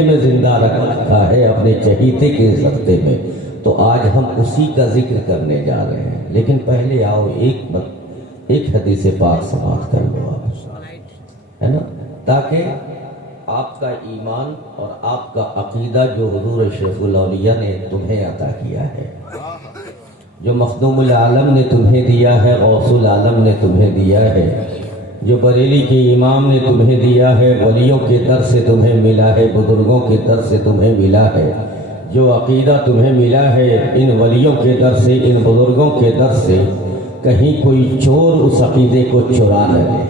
میں زندہ رکھا ہے اپنے چہیتے کے رختے میں، تو آج ہم اسی کا ذکر کرنے جا رہے ہیں۔ لیکن پہلے آؤ ایک حدیث پاک سماعت کر لو آپ، ہے نا، تاکہ آپ کا ایمان اور آپ کا عقیدہ جو حضور شیخ الاولیاء نے تمہیں عطا کیا ہے، جو مخدوم العالم نے تمہیں دیا ہے، غوث العالم نے تمہیں دیا ہے، جو بریلی کے امام نے تمہیں دیا ہے، ولیوں کے در سے تمہیں ملا ہے، بزرگوں کے در سے تمہیں ملا ہے، جو عقیدہ تمہیں ملا ہے ان ولیوں کے در سے، ان بزرگوں کے در سے، کہیں کوئی چور اس عقیدے کو چرا نہ لے۔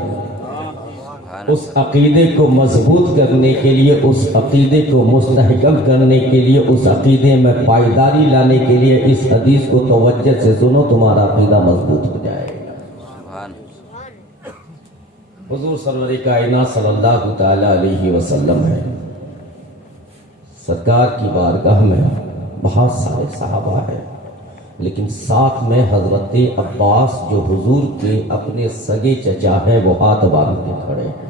اس عقیدے کو مضبوط کرنے کے لیے، اس عقیدے کو مستحکم کرنے کے لیے، اس عقیدے میں پائیداری لانے کے لیے اس حدیث کو توجہ سے سنو، تمہارا عقیدہ مضبوط ہو جائے گا۔ حضور سرور کائنات صلی اللہ تعالی علیہ وسلم ہے، سرکار کی بارگاہ میں بہت سارے صحابہ ہیں، لیکن ساتھ میں حضرت عباس جو حضور کے اپنے سگے چچا ہے، وہ ہاتھ باندھ کے کھڑے ہیں۔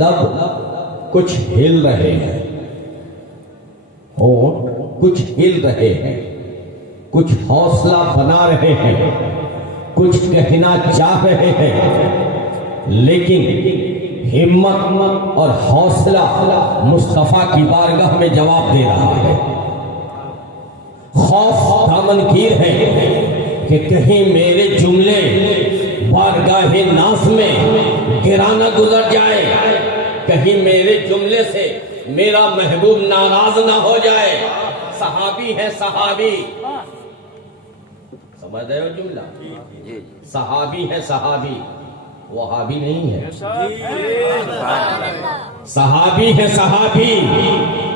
لب کچھ ہل رہے ہیں، ہونٹ کچھ ہل رہے ہیں، کچھ حوصلہ بنا رہے ہیں، کچھ کہنا چاہ رہے ہیں، لیکن ہمت اور حوصلہ مصطفیٰ کی بارگاہ میں جواب دے رہا ہے۔ خوف دامنگیر ہے کہ کہیں میرے جملے بارگاہ ناز میں گرا نہ گزر جائے، کہیں میرے جملے سے میرا محبوب ناراض نہ ہو جائے۔ صحابی ہے صحابی، سمجھ رہے ہو جملہ؟ صحابی ہے صحابی، وہابی نہیں ہے۔ صحابی ہے صحابی،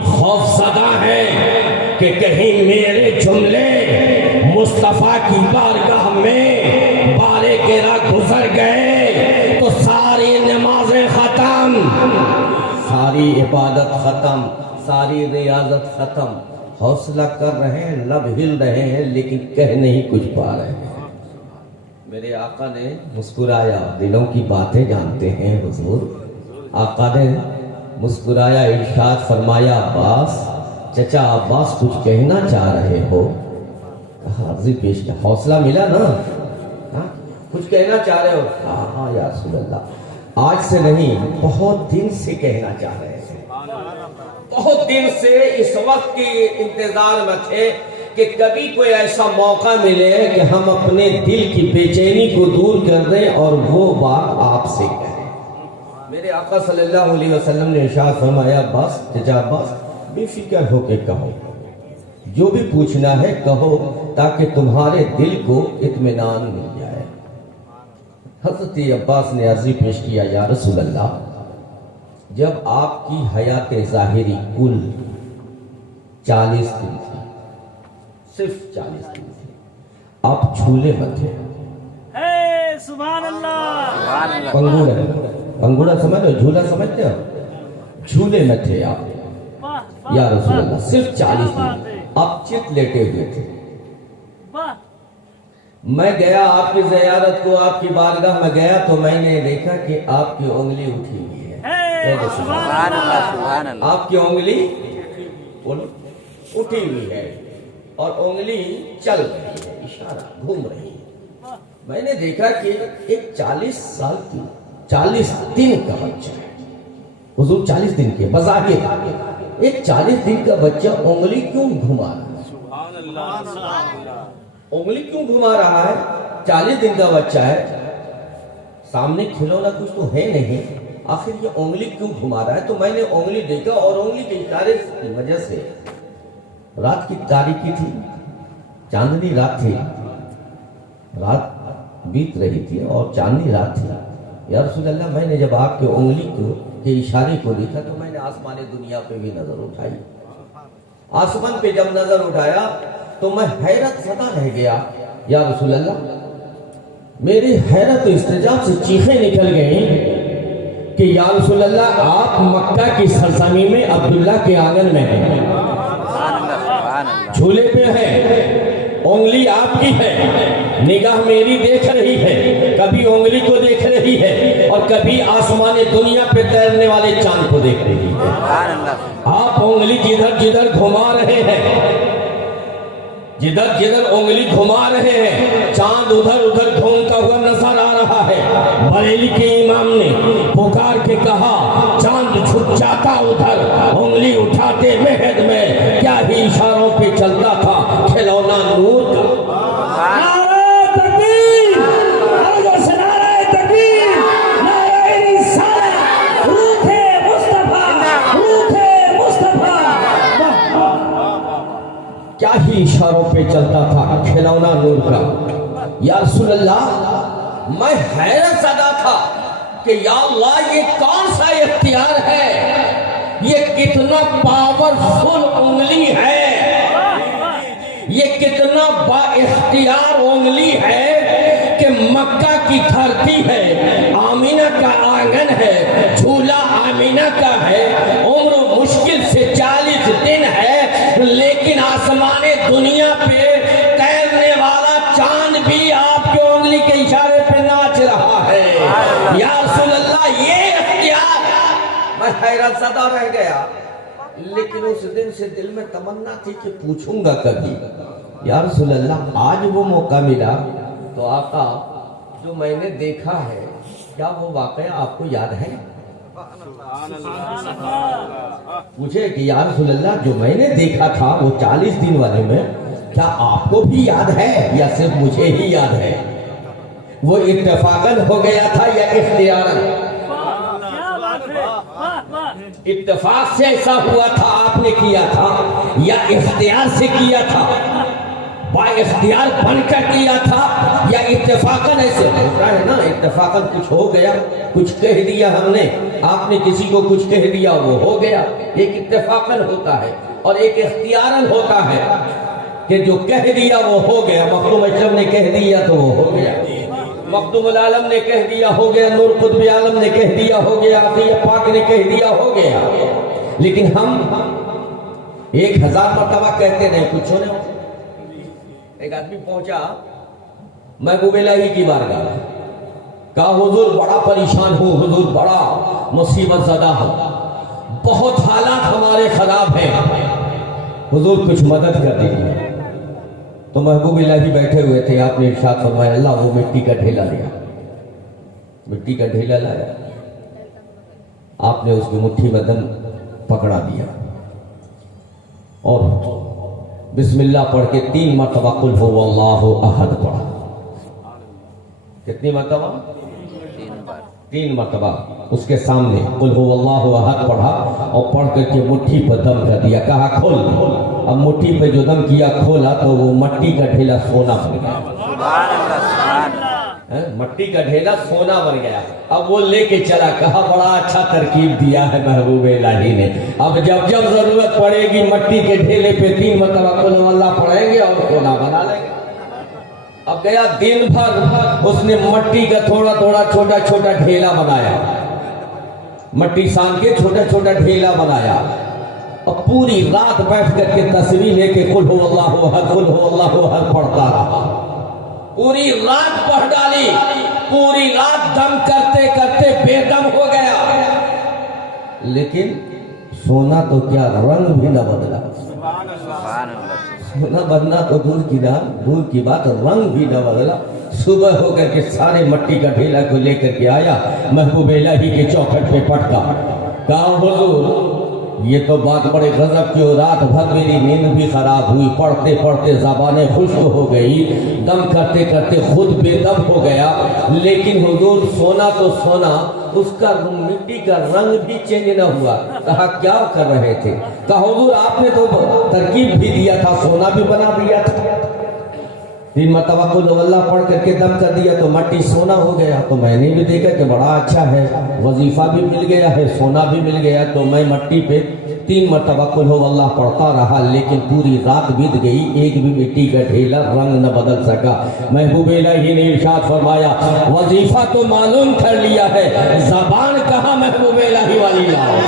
خوف زدہ ہے کہ کہیں میرے جملے مصطفیٰ کی بارگاہ میں بارے گرا گزر گئے تو ساری نمازیں ختم، ساری عبادت ختم، ساری ریاضت ختم۔ حوصلہ کر رہے ہیں، لب ہل رہے ہیں، لیکن کہہ نہیں کچھ پا رہے ہیں۔ میرے آقا نے مسکرایا، دلوں کی باتیں جانتے ہیں حضور۔ آقا نے مسکرایا، ارشاد فرمایا، عباس چچا عباس کچھ کہنا چاہ رہے ہو؟ حاضر پیش کیا، حوصلہ ملا نا؟ کچھ کہنا چاہ رہے ہو؟ ہاں یا رسول اللہ، آج سے نہیں، بہت دن سے کہنا چاہ رہے ہیں، بہت دن سے اس وقت کی انتظار میں تھے کہ کبھی کوئی ایسا موقع ملے کہ ہم اپنے دل کی بے چینی کو دور کر دیں اور وہ بات آپ سے کہیں۔ میرے آقا صلی اللہ علیہ وسلم نے ارشاد فرمایا، عباس چچا عباس بے فکر ہو کے کہو، جو بھی پوچھنا ہے کہو، تاکہ تمہارے دل کو اطمینان مل جائے۔ حضرت عباس نے عرضی پیش کیا، یا رسول اللہ، جب آپ کی حیات ظاہری کل 40 دن تھی، صرف 40 دن تھی، آپ جھولے میں تھے۔ سبحان اللہ، پنگوڑا سمجھ ہو، جھولا سمجھتے ہو؟ جھولے میں تھے آپ یا رسول اللہ، صرف 40 دن، آپ چت لیٹے ہوئے تھے۔ میں گیا آپ کی زیارت کو، آپ کی بارگاہ میں گیا تو میں نے دیکھا کہ آپ کی انگلی اٹھی ہوئی ہے۔ آپ کی انگلی اٹھی ہوئی ہے اور انگلی چل رہی ہے، اشارہ گھوم رہی ہے۔ میں نے دیکھا کہ ایک 40 سال کی 40 دن کا بچہ ہے، حضور 40 دن کے بظاہر ایک 40 دن کا بچہ انگلی کیوں گھما رہا ہے؟ انگلی کیوں گھما رہا ہے؟ 40 دن کا بچہ ہے، سامنے کھلونا کچھ تو ہے نہیں، آخر یہ انگلی کیوں گھما رہا ہے؟ تو میں نے انگلی دیکھا اور انگلی کے اشارے کی وجہ سے، رات کی تاریکی تھی، چاندنی رات تھی، رات بیت رہی تھی اور چاندنی رات تھی۔ یا رسول اللہ، میں نے جب آپ کے انگلی کے اشارے کو دیکھا تو میں نے آسمان دنیا پہ بھی نظر اٹھائی۔ آسمان پہ جب نظر اٹھایا تو میں حیرت زدہ رہ گیا۔ یا رسول اللہ، میری حیرت و استعجاب سے چیخیں نکل گئیں کہ یا رسول اللہ، آپ مکہ کی سرزمین میں عبداللہ کے آنگن میں ہیں، جھولے پہ ہیں، انگلی آپ کی ہے، نگاہ میری دیکھ رہی ہے، کبھی انگلی کو دیکھ رہی ہے اور کبھی آسمان دنیا پہ تیرنے والے چاند کو دیکھ رہی ہے۔ آپ انگلی جدھر جدھر گھما رہے ہیں، جدھر جدھر انگلی گھما رہے ہیں، چاند ادھر ادھر گھومتا ہوا نظر آ رہا ہے۔ بریلی کے امام نے پکار کے کہا چاند چھپ جاتا ادھر، انگلی اٹھاتے مہد میں، کیا ہی اشاروں پہ چلتا تھا کھلونا نور کا۔ نعرہ تکبیر، عرض سے نعرہ تکبیر، نعرہ رسالت، روح مصطفیٰ، روح مصطفیٰ۔ کیا ہی اشاروں پہ چلتا تھا کھلونا نور کا۔ یا رسول اللہ، میں حیرت زدہ تھا کہ یا اللہ یہ کون سا اختیار ہے، یہ کتنا پاورفل انگلی ہے، یہ کتنا با اختیار انگلی ہے کہ مکہ کی دھرتی ہے، آمینہ کا آنگن ہے، جھولا آمینہ کا ہے، عمر مشکل سے 40 دن ہے، لیکن آسمان دنیا پہ تیرنے والا چاند بھی آپ کے انگلی کے اشارے پہ ناچ رہا ہے۔ یا رسول اللہ یہ اختیار، میں حیرت زدہ رہ گیا، لیکن اس دن سے دل میں تمنا تھی کہ پوچھوں گا کبھی، یا رسول اللہ آج وہ موقع ملا تو آقا جو میں نے دیکھا ہے کیا وہ واقعہ آپ کو یاد ہے؟ پوچھے کہ یا رسول اللہ جو میں نے دیکھا تھا وہ 40 دن والے میں، کیا آپ کو بھی یاد ہے یا صرف مجھے ہی یاد ہے؟ وہ اتفاقاً ہو گیا تھا یا اختیاراً؟ اتفاق سے ایسا ہوا تھا آپ نے کیا تھا یا اختیار سے کیا تھا؟ با اختیار بن کر کیا تھا یا اتفاقاً ایسے ہوتا ہے نا، اتفاقاً کچھ ہو گیا، کچھ کہہ دیا ہم نے، آپ نے کسی کو کچھ کہہ دیا وہ ہو گیا، ایک اتفاقاً ہوتا ہے اور ایک اختیاراً ہوتا ہے کہ جو کہہ دیا وہ ہو گیا۔ مخدوم اشرف نے کہہ دیا تو وہ ہو گیا، مخدوم العالم نے کہہ دیا ہو گیا، نور قطب عالم نے کہہ دیا ہو گیا، عطیہ پاک نے کہہ دیا ہو گیا۔ لیکن ہم 1000 مرتبہ کہتے نہیں، کچھ ہونے۔ ایک آدمی پہنچا محبوب الہی کی بارگاہ، کہا حضور بڑا پریشان ہوں، حضور بڑا مصیبت زدہ ہوں، بہت حالات ہمارے خراب ہیں، حضور کچھ مدد کر دیجیے۔ تو محبوب الہی بیٹھے ہوئے تھے، آپ نے ارشاد فرمایا اللہ وہ مٹی کا ڈھیلا لیا، مٹی کا ڈھیلا لایا، آپ نے اس کی مٹھی میں دم پکڑا دیا اور بسم اللہ پڑھ کے 3 مرتبہ قل هو اللہ احد پڑھا۔ کتنی مرتبہ؟ 3 مرتبہ اس کے سامنے قل هو اللہ احد پڑھا اور پڑھ کر کے مٹھی پر دم کر دیا، کہا کھول۔ اب مٹھی پہ جو دم کیا کھولا تو وہ مٹی کا ڈھیلا سونا بن گیا، مٹی کا ڈھیلا سونا بن گیا۔ اب وہ لے کے چلا، کہا بڑا اچھا ترکیب دیا ہے محبوب الہی نے، اب جب جب ضرورت پڑے گی مٹی کے ڈھیلے پہ 3 مرتبہ قل هو اللہ پڑھیں گے اور سونا بنا لیں گے۔ اب گیا دن بھر اس نے مٹی کا تھوڑا تھوڑا چھوٹا چھوٹا ڈھیلا بنایا، مٹی سان کے چھوٹا چھوٹا ڈھیلا بنایا اور پوری رات بیٹھ کر کے تصویر لے کے قل هو اللہ احد قل هو اللہ احد پڑھتا رہا، پوری رات پڑھ ڈالی، پوری رات دم کرتے کرتے بے دم ہو گیا، لیکن سونا تو کیا رنگ بھی نہ بدلا، سونا بدلنا تو دور کی بات رنگ بھی نہ بدلا۔ صبح ہو کر کے سارے مٹی کا ڈھیلا کو لے کر کے آیا، محبوب الہی کے چوکھٹ پہ پٹکا، کہا حضور یہ تو بات بڑے غضب کی، رات بھر میری نیند بھی خراب ہوئی، پڑھتے پڑھتے زبانیں خشک ہو گئی، دم کرتے کرتے خود بے دم ہو گیا، لیکن حضور سونا تو سونا، اس کا مٹی کا رنگ بھی چینج نہ ہوا۔ کہا کیا کر رہے تھے؟ کہا حضور آپ نے تو ترکیب بھی دیا تھا، سونا بھی بنا دیا تھا۔ 3 مرتبہ قل هو اللہ پڑھ کر کے دم کر دیا تو مٹی سونا ہو گیا، تو میں نے بھی دیکھا کہ بڑا اچھا ہے، وظیفہ بھی مل گیا ہے، سونا بھی مل گیا، تو میں مٹی پہ 3 مرتبہ قل هو اللہ پڑھتا رہا، لیکن پوری رات بیت گئی، ایک بھی مٹی کا ڈھیلا رنگ نہ بدل سکا۔ محبوب الہی نے ارشاد فرمایا وظیفہ تو معلوم کر لیا ہے، زبان کہاں محبوب الہی والی لاؤ۔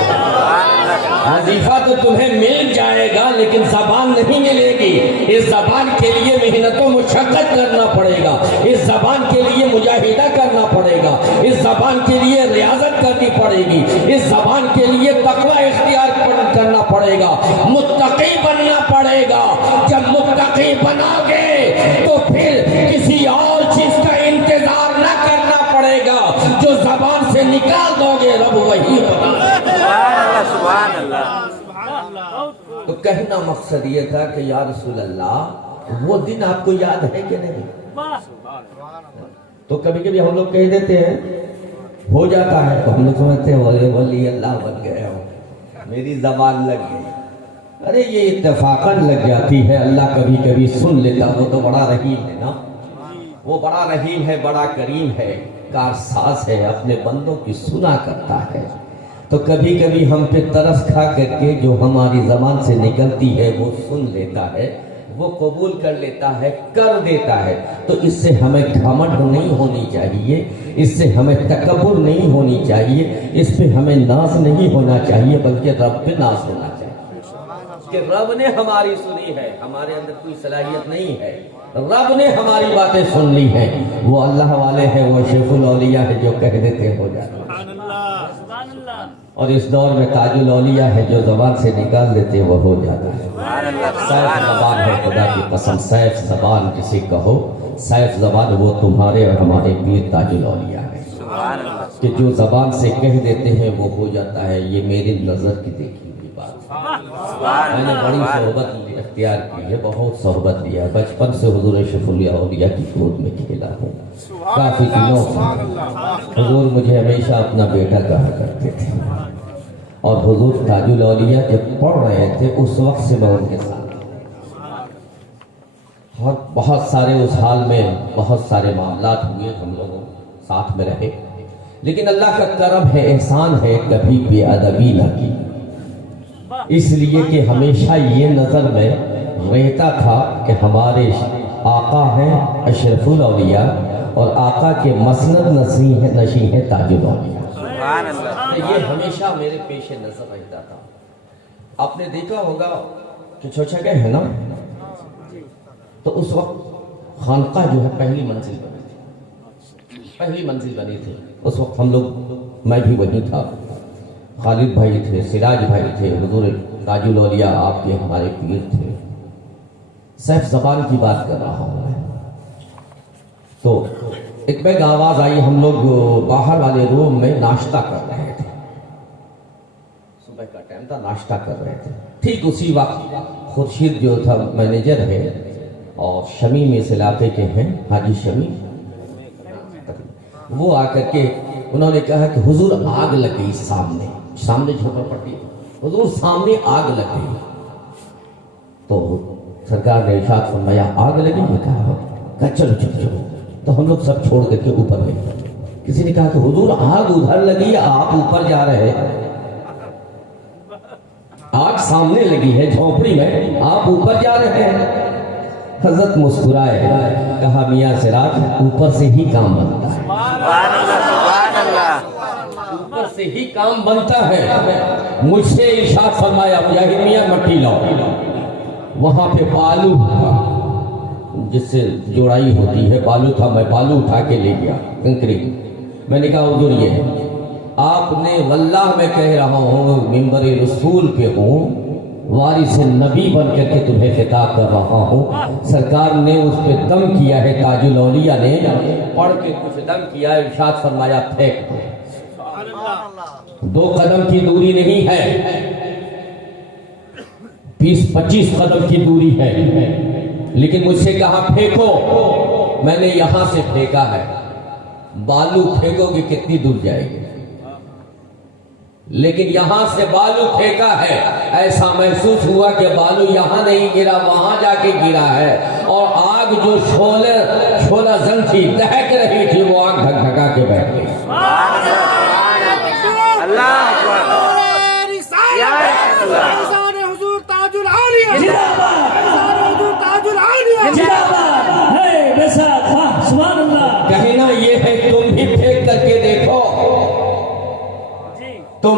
وظیفہ تو تمہیں مل جائے گا لیکن زبان نہیں ملے گی. اس زبان کے لیے محنت و مشقت کرنا پڑے گا. اس زبان کے لیے مجاہدہ کرنا پڑے گا. اس زبان کے لیے ریاضت کرنی پڑے گی. اس زبان کے لیے تقوی اختیار کرنا پڑے گا. متقی بننا پڑے گا. جب متقی بنو گے تو پھر کسی اور چیز کا انتظار نہ کرنا پڑے گا. جو زبان سے نکال دو گے رب وہی بنا. سبحان اللہ. تو کہنا مقصد یہ تھا کہ یا رسول اللہ وہ دن آپ کو یاد ہے کہ نہیں؟ تو کبھی کبھی ہم لوگ کہہ دیتے ہیں ہو جاتا ہے تو ہم لوگ سمجھتے ہیں ولی اللہ بن گئے ہو, میری زبان لگ گئی. ارے یہ اتفاقاً لگ جاتی ہے, اللہ کبھی کبھی سن لیتا. وہ تو بڑا رحیم ہے نا, وہ بڑا رحیم ہے, بڑا کریم ہے, کارساز ہے, اپنے بندوں کی سنا کرتا ہے. تو کبھی کبھی ہم پہ ترس کھا کر کے جو ہماری زبان سے نکلتی ہے وہ سن لیتا ہے, وہ قبول کر لیتا ہے, کر دیتا ہے. تو اس سے ہمیں گھمنڈ نہیں ہونی چاہیے, اس سے ہمیں تکبر نہیں ہونی چاہیے, اس پہ ہمیں ناز نہیں ہونا چاہیے, بلکہ رب پہ ناز ہونا چاہیے کہ رب نے ہماری سنی ہے. ہمارے اندر کوئی صلاحیت نہیں ہے, رب نے ہماری باتیں سن لی ہیں. وہ اللہ والے ہیں, وہ شیخ الاولیاء ہے جو کہہ دیتے ہو جاتا. اور اس دور میں تاج الاولیاء ہے جو زبان سے نکال دیتے وہ ہو جاتا ہے. سیف زبان ہے, خدا کی قسم سیف زبان کسی کہو, سیف زبان وہ تمہارے اور ہمارے پیر تاج الاولیاء ہے کہ جو زبان سے کہہ دیتے ہیں وہ ہو جاتا ہے. یہ میری نظر کی دیکھی ہوئی بات ہے. میں نے بڑی صحبت اختیار کی ہے, بہت صحبت لیا ہے. بچپن سے حضور اشرف الاولیاء کی گود میں کھیلا ہوں. کافی دنوں سے حضور مجھے ہمیشہ اپنا بیٹا کہا کرتے تھے, اور حضور تاج الاولیاء جب پڑھ رہے تھے اس وقت سے میں ان کے ساتھ, اور بہت سارے اس حال میں بہت سارے معاملات ہوئے, ہم لوگوں ساتھ میں رہے. لیکن اللہ کا کرم ہے, احسان ہے, کبھی بے ادبی نہ کی, اس لیے کہ ہمیشہ یہ نظر میں رہتا تھا کہ ہمارے آقا ہیں اشرف الاولیاء اور آقا کے مسند نشیں ہیں تاج الاولیاء. یہ ہمیشہ میرے پیش نظر رہتا تھا. آپ نے دیکھا ہوگا کہ چھوچا گئے ہیں نا, تو اس وقت خانقاہ جو ہے پہلی منزل بنی تھی. اس وقت ہم لوگ, میں بھی وہیں تھا, خالد بھائی تھے, سراج بھائی تھے, حضور تاج الاولیاء آپ کے ہمارے پیر تھے. سیف زبان کی بات کر رہا ہوں میں. تو ایک بیگ آواز آئی, ہم لوگ باہر والے روم میں ناشتہ کر رہے تھے, صبح کا ٹائم تھا, ناشتہ کر رہے تھے. ٹھیک اسی وقت خورشید جو تھا مینیجر ہے اور شمیم اس علاقے کے ہیں, حاجی شمیم, وہ آ کر کے انہوں نے کہا کہ حضور آگ لگ گئی سامنے جھوپڑ پٹی, حضور سامنے آگ لگ گئی. تو سرکار نے ارشاد فرمایا آگ لگی, میں کہا چلو چلو چلو. تو ہم لوگ سب چھوڑ کر کے اوپر گئے. کسی نے کہا کہ حضور آگ ادھر لگی, آپ اوپر جا رہے ہیں. آگ سامنے لگی ہے جھونپڑی میں, آپ اوپر جا رہے ہیں. حضرت مسکرائے, کہا میاں سراج اوپر سے ہی کام بنتا ہے, اوپر سے ہی کام بنتا ہے. مجھ سے ارشاد فرمایا مجاہد میاں مٹی لاؤ. وہاں پہ بالو تھا جس سے جوڑائی ہوتی ہے, بالو تھا, میں بالو اٹھا کے لے گیا, کنکری. میں نے کہا حضور یہ آپ نے, واللہ میں کہہ رہا ہوں منبر رسول پہ ہوں, وارث نبی بن کر کے تمہیں خطاب کر رہا ہوں. سرکار نے اس پہ دم کیا ہے, تاج الاولیاء نے پڑھ کے کچھ دم کیا, ارشاد فرمایا پھینک دو. 2 قدم کی دوری نہیں ہے, 20-25 قدم کی دوری ہے. لیکن مجھ سے کہا پھینکو, میں نے یہاں سے پھینکا ہے. بالو پھینکو گے کتنی دور جائے گی, لیکن یہاں سے بالو پھینکا ہے, ایسا محسوس ہوا کہ بالو یہاں نہیں گرا, وہاں جا کے گرا ہے. اور آگ جو شولہ زن تھی, دہک رہی تھی, وہ آگ دھک دھکا کے بیٹھ گئی. حضور تاج الاولیاء کہنا یہ ہے تم بھی پھینک کر کے دیکھو, تم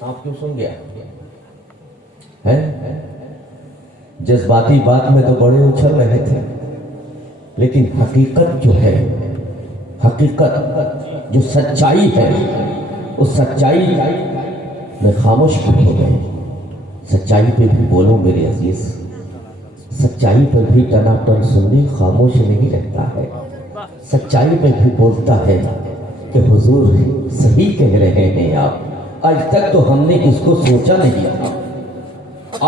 سانپ کیوں سن گیا ہے؟ جذباتی بات میں تو بڑے اچھل رہے تھے، لیکن حقیقت جو ہے، حقیقت جو سچائی ہے، اس سچائی میں خاموش کیوں ہو گئے؟ سچائی پہ بھی بولو میرے عزیز، سچائی پر بھی ٹناٹن سنی خاموش نہیں رہتا ہے، سچائی پہ بھی بولتا ہے کہ حضور صحیح کہہ رہے ہیں آپ۔ آج تک تو ہم نے اس کو سوچا نہیں تھا،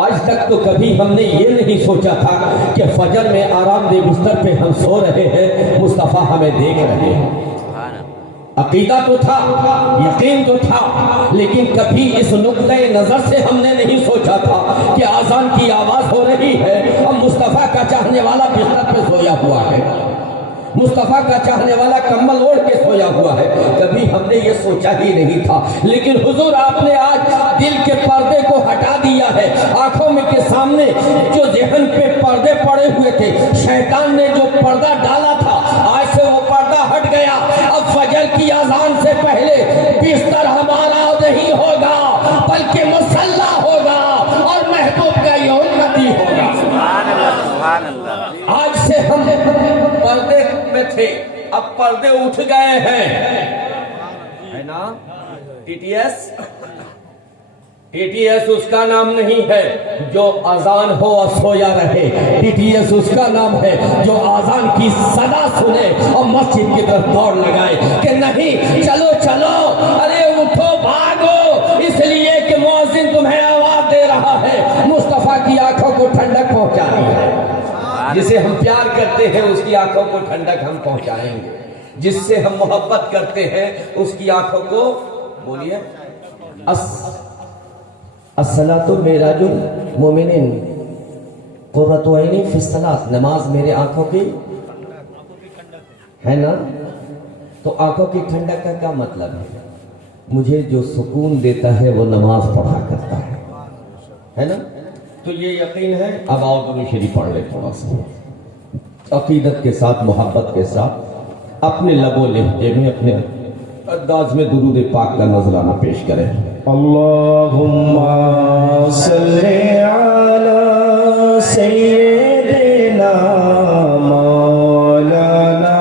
آج تک تو کبھی ہم نے یہ نہیں سوچا تھا کہ فجر میں آرام دہ بستر پہ ہم سو رہے ہیں، مصطفیٰ ہمیں دیکھ رہے ہیں۔ عقیدہ تو تھا، یقین تو تھا، لیکن کبھی اس نقطۂ نظر سے ہم نے نہیں سوچا تھا کہ آذان کی آواز ہو رہی ہے، اب مصطفیٰ کا چاہنے والا بستر پہ سویا ہوا ہے، مصطفیٰ کا چاہنے والا کمبل اوڑھ کے سویا ہوا ہے۔ کبھی ہم نے یہ سوچا ہی نہیں تھا، لیکن حضور آپ نے آج دل کے پردے کو ہٹا دیا ہے۔ آنکھوں میں کے سامنے جو ذہن پہ پردے پڑے ہوئے تھے، شیطان نے جو پردہ ڈالا تھا، آج سے وہ پردہ ہٹ گیا۔ اب فجر کی اذان سے پہلے بستر ہمارا نہیں ہوگا، بلکہ مصلی ہوگا اور محبوب کا یوم ندی ہوگا۔ سبحان اللہ۔ آج سے ہم پردے میں تھے، اب پردے اٹھ گئے ہیں، ہے نا؟ ٹی ٹی ایس اس کا نام نہیں ہے جو اذان ہو اور سویا رہے، ٹی ٹی ایس اس کا نام ہے جو اذان کی صدا سنے اور مسجد کی طرف دوڑ لگائے کہ نہیں چلو چلو، ارے اٹھو بھاگو، اس لیے کہ مؤذن تمہیں آواز دے رہا ہے۔ مصطفیٰ کی آنکھوں کو ٹھنڈک پہنچانی ہے، جسے ہم پیار کرتے ہیں اس کی آنکھوں کو ٹھنڈک ہم پہنچائیں گے، جس سے ہم محبت کرتے ہیں اس کی آنکھوں کو بولیے الصلاۃ معراج المومنین قرۃ عینی فی الصلاۃ، نماز میرے آنکھوں کی ہے نا؟ تو آنکھوں کی ٹھنڈک کا کیا مطلب ہے؟ مجھے جو سکون دیتا ہے وہ نماز پڑھا کرتا ہے نا؟ تو یہ یقین ہے۔ اب آؤ درود شریف پڑھ لیں تھوڑا سا عقیدت کے ساتھ، محبت کے ساتھ، اپنے لب و لہجے میں، اپنے انداز میں درود پاک کا نذرانہ پیش کریں۔ اللہم صلی علی سیدنا مولانا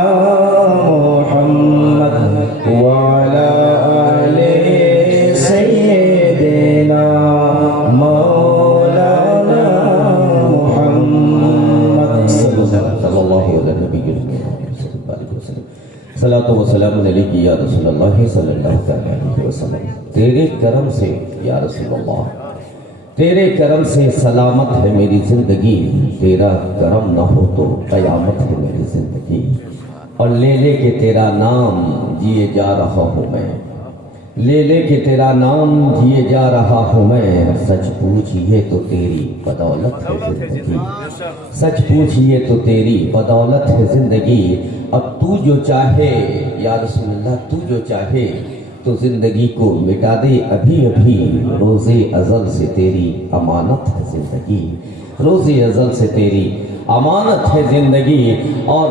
محمد وعلی آل سیدنا مولانا محمد صلی اللہ علیہ نبی وسلم، صلاۃ و سلام علیک یا رسول اللہ صلی اللہ علیہ وسلم۔ تیرے کرم سے یا رسول اللہ، تیرے کرم سے سلامت ہے میری زندگی، تیرا کرم نہ ہو تو قیامت ہے میری زندگی، اور لے لے کے تیرا نام جیے جا رہا ہوں میں، لے لے کے تیرا نام جیے جا رہا ہوں میں، سچ پوچھئے تو تیری بدولت ہے زندگی، سچ پوچھئے تو تیری بدولت ہے زندگی، اب تو جو چاہے یا رسول اللہ، تو جو چاہے تو زندگی کو مٹا دے ابھی ابھی، روز ازل سے تیری امانت ہے زندگی، روز ازل سے تیری امانت ہے زندگی۔ اور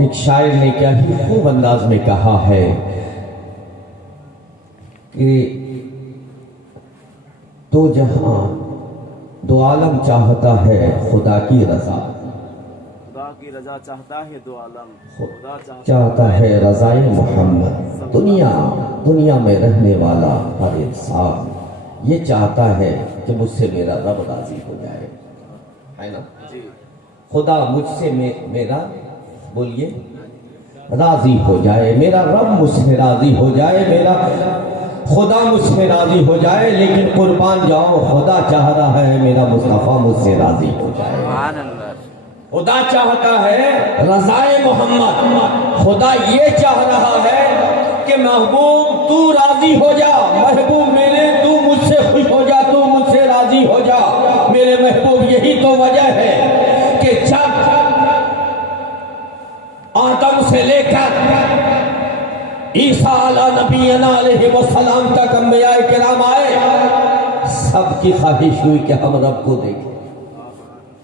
ایک شاعر نے کیا ہی خوب انداز میں کہا ہے کہ تو جہاں دو عالم چاہتا ہے خدا کی رضا، خدا کی رضا چاہتا ہے دو عالم، خدا چاہتا ہے رضائے محمد، دنیا میں رہنے والا ہر انسان یہ چاہتا ہے کہ مجھ سے میرا رب راضی ہو جائے، ہے نا؟ خدا مجھ سے میرا بولیے راضی ہو جائے، میرا رب مجھ سے راضی ہو جائے، میرا خدا مجھ سے راضی ہو جائے، لیکن قربان جاؤ خدا چاہ رہا ہے میرا مصطفیٰ مجھ سے راضی ہو جائے۔ خدا چاہتا ہے رضائے محمد، خدا یہ چاہ رہا ہے کہ محبوب تو راضی ہو جا، محبوب میرے تو مجھ سے خوش ہو جا، تو مجھ سے راضی ہو جا میرے محبوب۔ یہی تو وجہ ہے کہ جب آدم سے لے کر عیسیٰ علیہ نبینا علیہ السلام تک انبیاء کرام آئے، سب کی خواہش ہوئی کہ ہم رب کو دیکھیں۔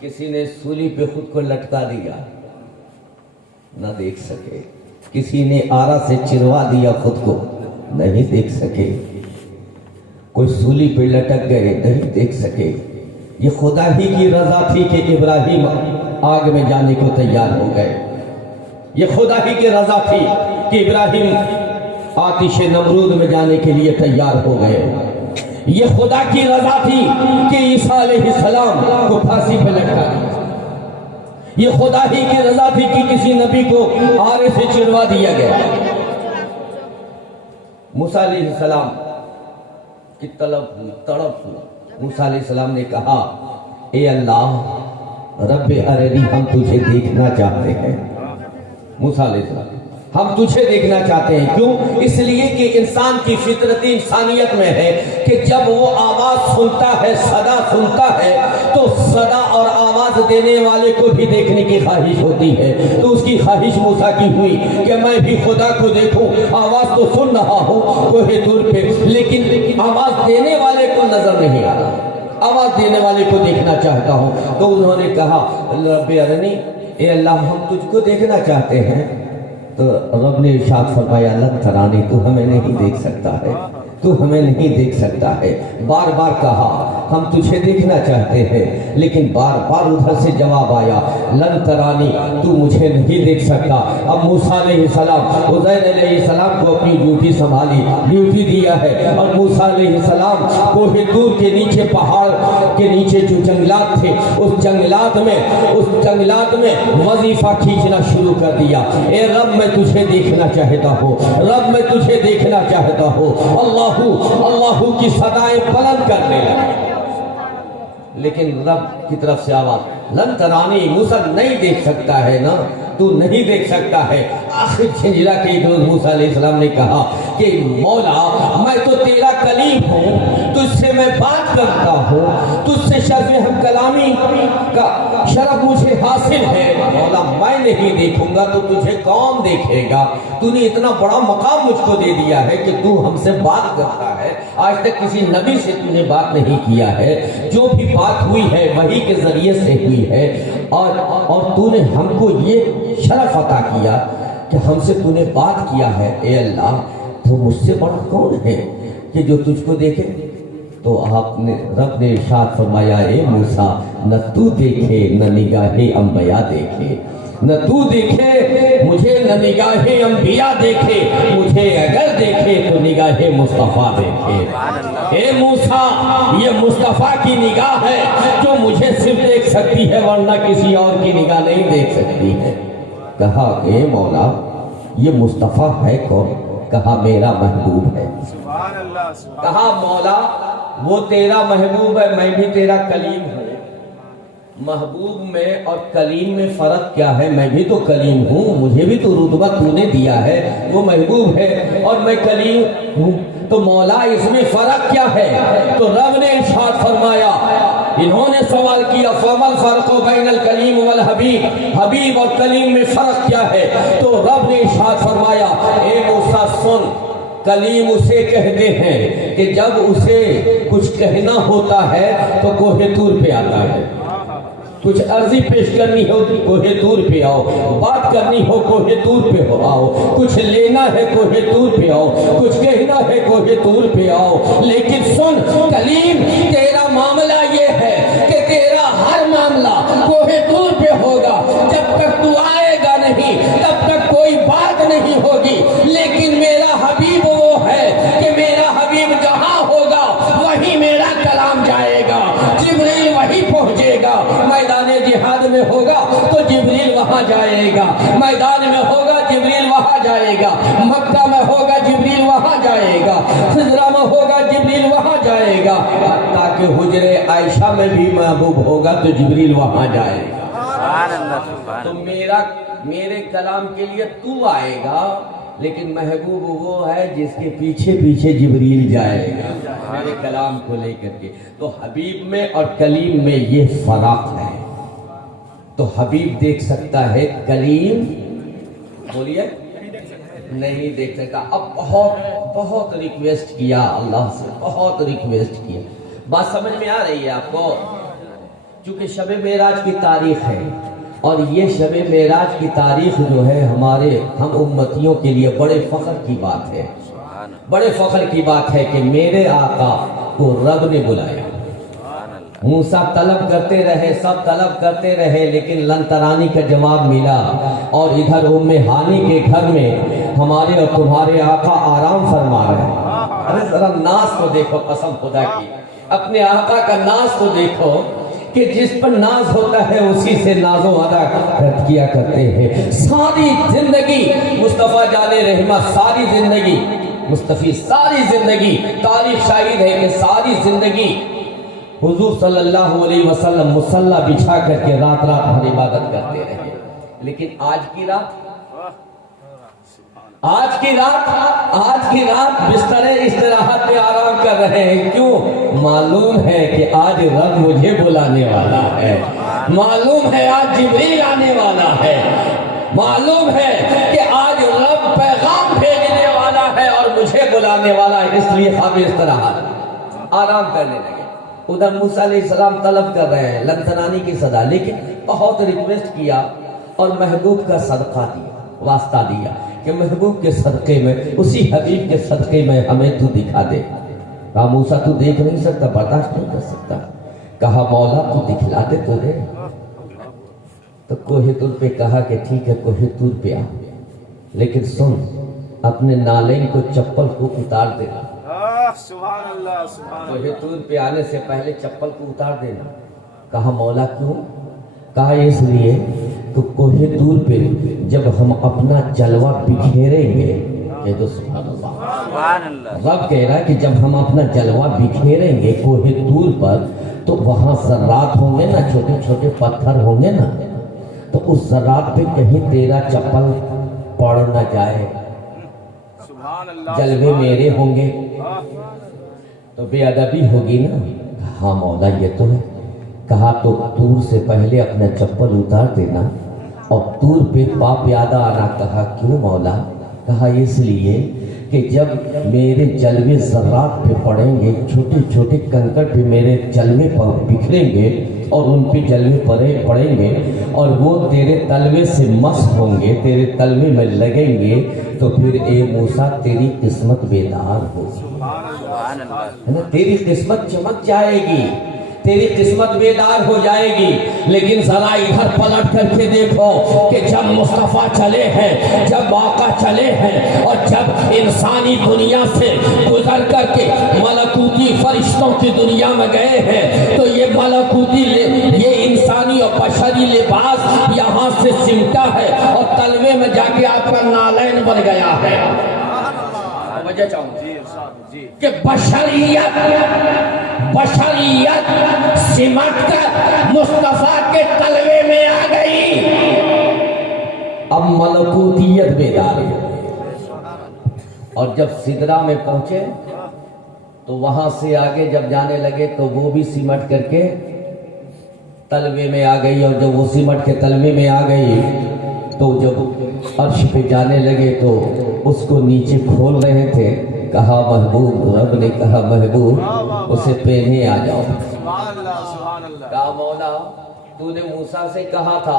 کسی نے سولی پہ خود کو لٹکا دیا، نہ دیکھ سکے، کسی نے آرا سے چروا دیا خود کو، نہیں دیکھ سکے، کوئی سولی پہ لٹک گئے نہیں دیکھ سکے. یہ خدا ہی کی رضا تھی کہ ابراہیم آگ میں جانے کو تیار ہو گئے. یہ خدا ہی کی رضا تھی کہ ابراہیم آتش نمرود میں جانے کے لیے تیار ہو گئے. یہ خدا کی رضا تھی کہ عیسیٰ علیہ السلام کو پھانسی پہ لٹکا دیا. یہ خدا ہی کی رضا تھی کہ کسی نبی کو آرے سے چڑوا دیا گیا. موسیٰ علیہ السلام کی تڑپ ہوئی. موسیٰ علیہ السلام نے کہا اے اللہ رب ارنی ہم تجھے دیکھنا چاہتے ہیں. موسیٰ علیہ السلام ہم تجھے دیکھنا چاہتے ہیں. کیوں؟ اس لیے کہ انسان کی فطرت انسانیت میں ہے کہ جب وہ آواز سنتا ہے صدا سنتا ہے تو صدا اور آواز دینے والے کو بھی دیکھنے کی خواہش ہوتی ہے. تو اس کی خواہش موسیٰ کی ہوئی کہ میں بھی خدا کو دیکھوں. آواز تو سن رہا ہوں کوہ طور پہ لیکن آواز دینے والے کو نظر نہیں آ رہا. آواز دینے والے کو دیکھنا چاہتا ہوں. تو انہوں نے کہا رب ارنی اے اللہ ہم تجھ کو دیکھنا چاہتے ہیں. تو رب نے ارشاد فرمایا لن ترانی تو ہمیں نہیں دیکھ سکتا ہے. تو ہمیں نہیں دیکھ سکتا ہے. بار بار کہا ہم تجھے دیکھنا چاہتے ہیں لیکن بار بار ادھر سے جواب آیا لن ترانی تو مجھے نہیں دیکھ سکتا. اب موسیٰ علیہ السلام عزیر علیہ السلام کو اپنی ڈیوٹی سنبھالی. ڈیوٹی دیا ہے اور موسیٰ علیہ السلام کوہ طور کے نیچے پہاڑ کے نیچے جو جنگلات تھے اس جنگلات میں وظیفہ کھینچنا شروع کر دیا. اے رب میں تجھے دیکھنا چاہتا ہوں. رب میں تجھے دیکھنا چاہتا ہوں. اللہ کی صدائیں بلند کرنے لگے. لیکن رب کی طرف سے آواز لن ترانی موسیٰ نہیں دیکھ سکتا ہے نا تو نہیں دیکھ سکتا ہے. آخر جھنجھلا کے ایک روز موسیٰ علیہ السلام نے کہا کہ مولا میں تو تیرا کلیم ہوں تجھ سے میں بات کرتا ہوں تجھ سے شرف ہم کلامی کا شرف مجھے حاصل ہے. مولا میں نہیں دیکھوں گا تو تجھے کون دیکھے گا. تو نے اتنا بڑا مقام مجھ کو دے دیا ہے کہ تو ہم سے بات کرتا ہے. آج تک کسی نبی سے تو نے بات نہیں کیا ہے. جو بھی بات ہوئی ہے وحی کے ذریعے سے ہوئی ہے اور تو نے ہم کو یہ شرف عطا کیا کہ ہم سے تو نے بات کیا ہے. اے اللہ تو مجھ سے بڑا کون ہے کہ جو تجھ کو دیکھے. تو رب نے ارشاد فرمایا اے موسیٰ نہ تو دیکھے نہ نگاہ انبیاء دیکھے. نہ تو دیکھے مجھے نہ نگاہ انبیاء دیکھے. مجھے اگر دیکھے تو نگاہ مصطفیٰ دیکھے. اے موسیٰ یہ مصطفیٰ کی نگاہ ہے جو مجھے صرف دیکھ سکتی ہے ورنہ کسی اور کی نگاہ نہیں دیکھ سکتی ہے. کہا اے مولا یہ مصطفیٰ ہے کون؟ کہا میرا محبوب ہے. کہا مولا وہ تیرا محبوب ہے میں بھی تیرا کلیم ہوں. محبوب میں اور کلیم میں فرق کیا ہے؟ میں بھی تو کلیم ہوں مجھے بھی تو رتبہ تو نے دیا ہے. وہ محبوب ہے اور میں کلیم ہوں تو مولا اس میں فرق کیا ہے؟ تو رب نے ارشاد فرمایا انہوں نے سوال کیا فَمَا الْفَرْقُ بَيْنَ الْكَلِيمِ وَالْحَبِيبِ حبیب اور کلیم میں فرق کیا ہے؟ تو رب نے ارشاد فرمایا اے موسیٰ سن کلیم اسے کہتے ہیں کہ جب اسے کچھ کہنا ہوتا ہے تو کوہ طور پہ آتا ہے. کچھ عرضی پیش کرنی ہو کوہ طور پہ آؤ. بات کرنی ہو کوہ طور پہ آؤ. کچھ لینا ہے کوہ طور پہ آؤ. کچھ کہنا ہے کوہ طور پہ آؤ. لیکن سن کلیم تیرا معاملہ یہ ہے کہ تیرا ہر معاملہ کوہ طور پہ ہوگا. جب تک تو آئے گا نہیں تب تک کوئی بات نہیں ہوگی. لیکن میرا حبیب وہ ہے کہ میرا حبیب جہاں ہوگا وہیں میرا کلام جائے گا. جبریل وہیں پہنچے گا. میدان جہاد میں ہوگا تو جبریل وہاں جائے گا. میدان میں ہوگا جبریل وہاں جائے گا. مکہ میں ہوگا جبریل وہاں جائے گا. خضرہ میں ہوگا جبریل وہاں جائے گا. تاکہ حجرے عائشہ میں بھی محبوب ہوگا تو جبریل وہاں جائے گا. تو میرے کلام کے لیے تو آئے گا لیکن محبوب وہ ہے جس کے پیچھے پیچھے جبریل جائے گا میرے کلام کو لے کر کے. تو حبیب میں اور کلیم میں یہ فرق ہے. تو حبیب دیکھ سکتا ہے کلیم بولیے نہیں دیکھ سکتا. اب بہت ریکویسٹ کیا اللہ سے بہت ریکویسٹ کیا. بات سمجھ میں آ رہی ہے آپ کو؟ چونکہ شب معراج کی تاریخ ہے اور یہ شب معراج کی تاریخ جو ہے ہم امتیوں کے لیے بڑے فخر کی بات ہے. بڑے فخر کی بات ہے کہ میرے آقا کو رب نے بلایا. موسیٰ طلب کرتے رہے, سب طلب کرتے رہے, لیکن لن ترانی کا جواب ملا. اور ادھر ام ہانی کے گھر میں ہمارے اور تمہارے آقا آرام فرما رہے ہیں. ارے ذرا ناز کو دیکھو, قسم خدا کی, اپنے آقا کا ناز کو دیکھو کہ جس پر ناز ہوتا ہے اسی سے ناز و ادا کیا کرتے ہیں. ساری زندگی مصطفیٰ جان رحمہ, ساری زندگی مصطفی, ساری زندگی تاریخ شاہد ہے کہ ساری زندگی حضور صلی اللہ علیہ وسلم مصلی بچھا کر کے رات رات بھر عبادت کرتے رہے. لیکن آج کی رات بستر استراحت پہ آرام کر رہے ہیں. کیوں؟ معلوم ہے کہ آج رب مجھے بلانے والا ہے, معلوم ہے آج جبریل آنے والا ہے, معلوم ہے کہ آج رب پیغام بھیجنے والا ہے اور مجھے بلانے والا ہے. اس لیے خواب استراحت آرام کرنے لگے. ادھر موسیٰ علیہ السلام طلب کر رہے ہیں, لن ترانی کی صدا, لیکن بہت ریکویسٹ کیا اور محبوب کا صدقہ دیا, واسطہ دیا کہ محبوب کے صدقے میں, اسی حبیب کے صدقے میں ہمیں تو دکھا دے. کہا موسیٰ تو دیکھ نہیں سکتا, برداشت نہیں کر سکتا. کہا مولا تو دکھلا دے تو دے. تو کوہ طور پہ کہا کہ ٹھیک ہے کوہ طور پہ آ, لیکن سن اپنے نالین کو چپل کو اتار دینا. سبحان اللہ, سبحان کوہ طور پہ آنے سے پہلے چپل کو اتار دینا. کہا مولا کیوں؟ کہا اس لیے تو کوہ طور پہ جب ہم اپنا جلوہ بکھیریں گے, کہہ دو سبحان اللہ. رب کہہ رہا ہے کہ جب ہم اپنا جلوہ بکھیریں گے کوہ طور پر, تو وہاں ذرات ہوں گے نا, چھوٹے چھوٹے پتھر ہوں گے نا, تو اس ذرات پہ کہیں تیرا چپل پڑ نہ جائے. جلوے میرے ہوں گے تو بے ادبی ہوگی نا. ہاں مولا یہ تو ہے. کہا تو طور سے پہلے اپنا چپل اتار دینا اور طور پہ پا پیادہ آنا. کہا کیوں مولا؟ کہا اس لیے کہ جب میرے جلوے ذرات پہ پڑیں گے, چھوٹے چھوٹے کنکر پہ میرے جلوے پر بکھریں گے اور ان پہ جلوے پڑیں گے اور وہ تیرے تلوے سے مس ہوں گے, تیرے تلوے میں لگیں گے, تو پھر اے موسیٰ تیری قسمت بیدار ہوگی, تیری قسمت چمک جائے گی, تیری قسمت بیدار ہو جائے گی. لیکن ذرا ادھر پلٹ کر کے دیکھو کہ جب مصطفیٰ چلے ہیں, جب آقا چلے ہیں اور جب انسانی دنیا سے گزر کر کے ملکوتی فرشتوں کی دنیا میں گئے ہیں, تو یہ ملکوتی یہ انسانی اور بشری لباس یہاں سے سمٹا ہے اور تلوے میں جا کے آپ کا نالین بن گیا ہے. وجہ چاہوں کہ بشریت سمٹ کر مصطفیٰ کے تلوے میں آ گئی. اب ملکوتیت بیدار ہے. اور جب سدرا میں پہنچے تو وہاں سے آگے جب جانے لگے تو وہ بھی سمٹ کر کے تلوے میں آ گئی. اور جب وہ سمٹ کے تلوے میں آ گئی تو جب عرش پہ جانے لگے تو اس کو نیچے کھول رہے تھے. کہا محبوب, رب نے کہا محبوب اسے پہنے آ جاؤ. کہا مولا تو نے موسیٰ سے کہا تھا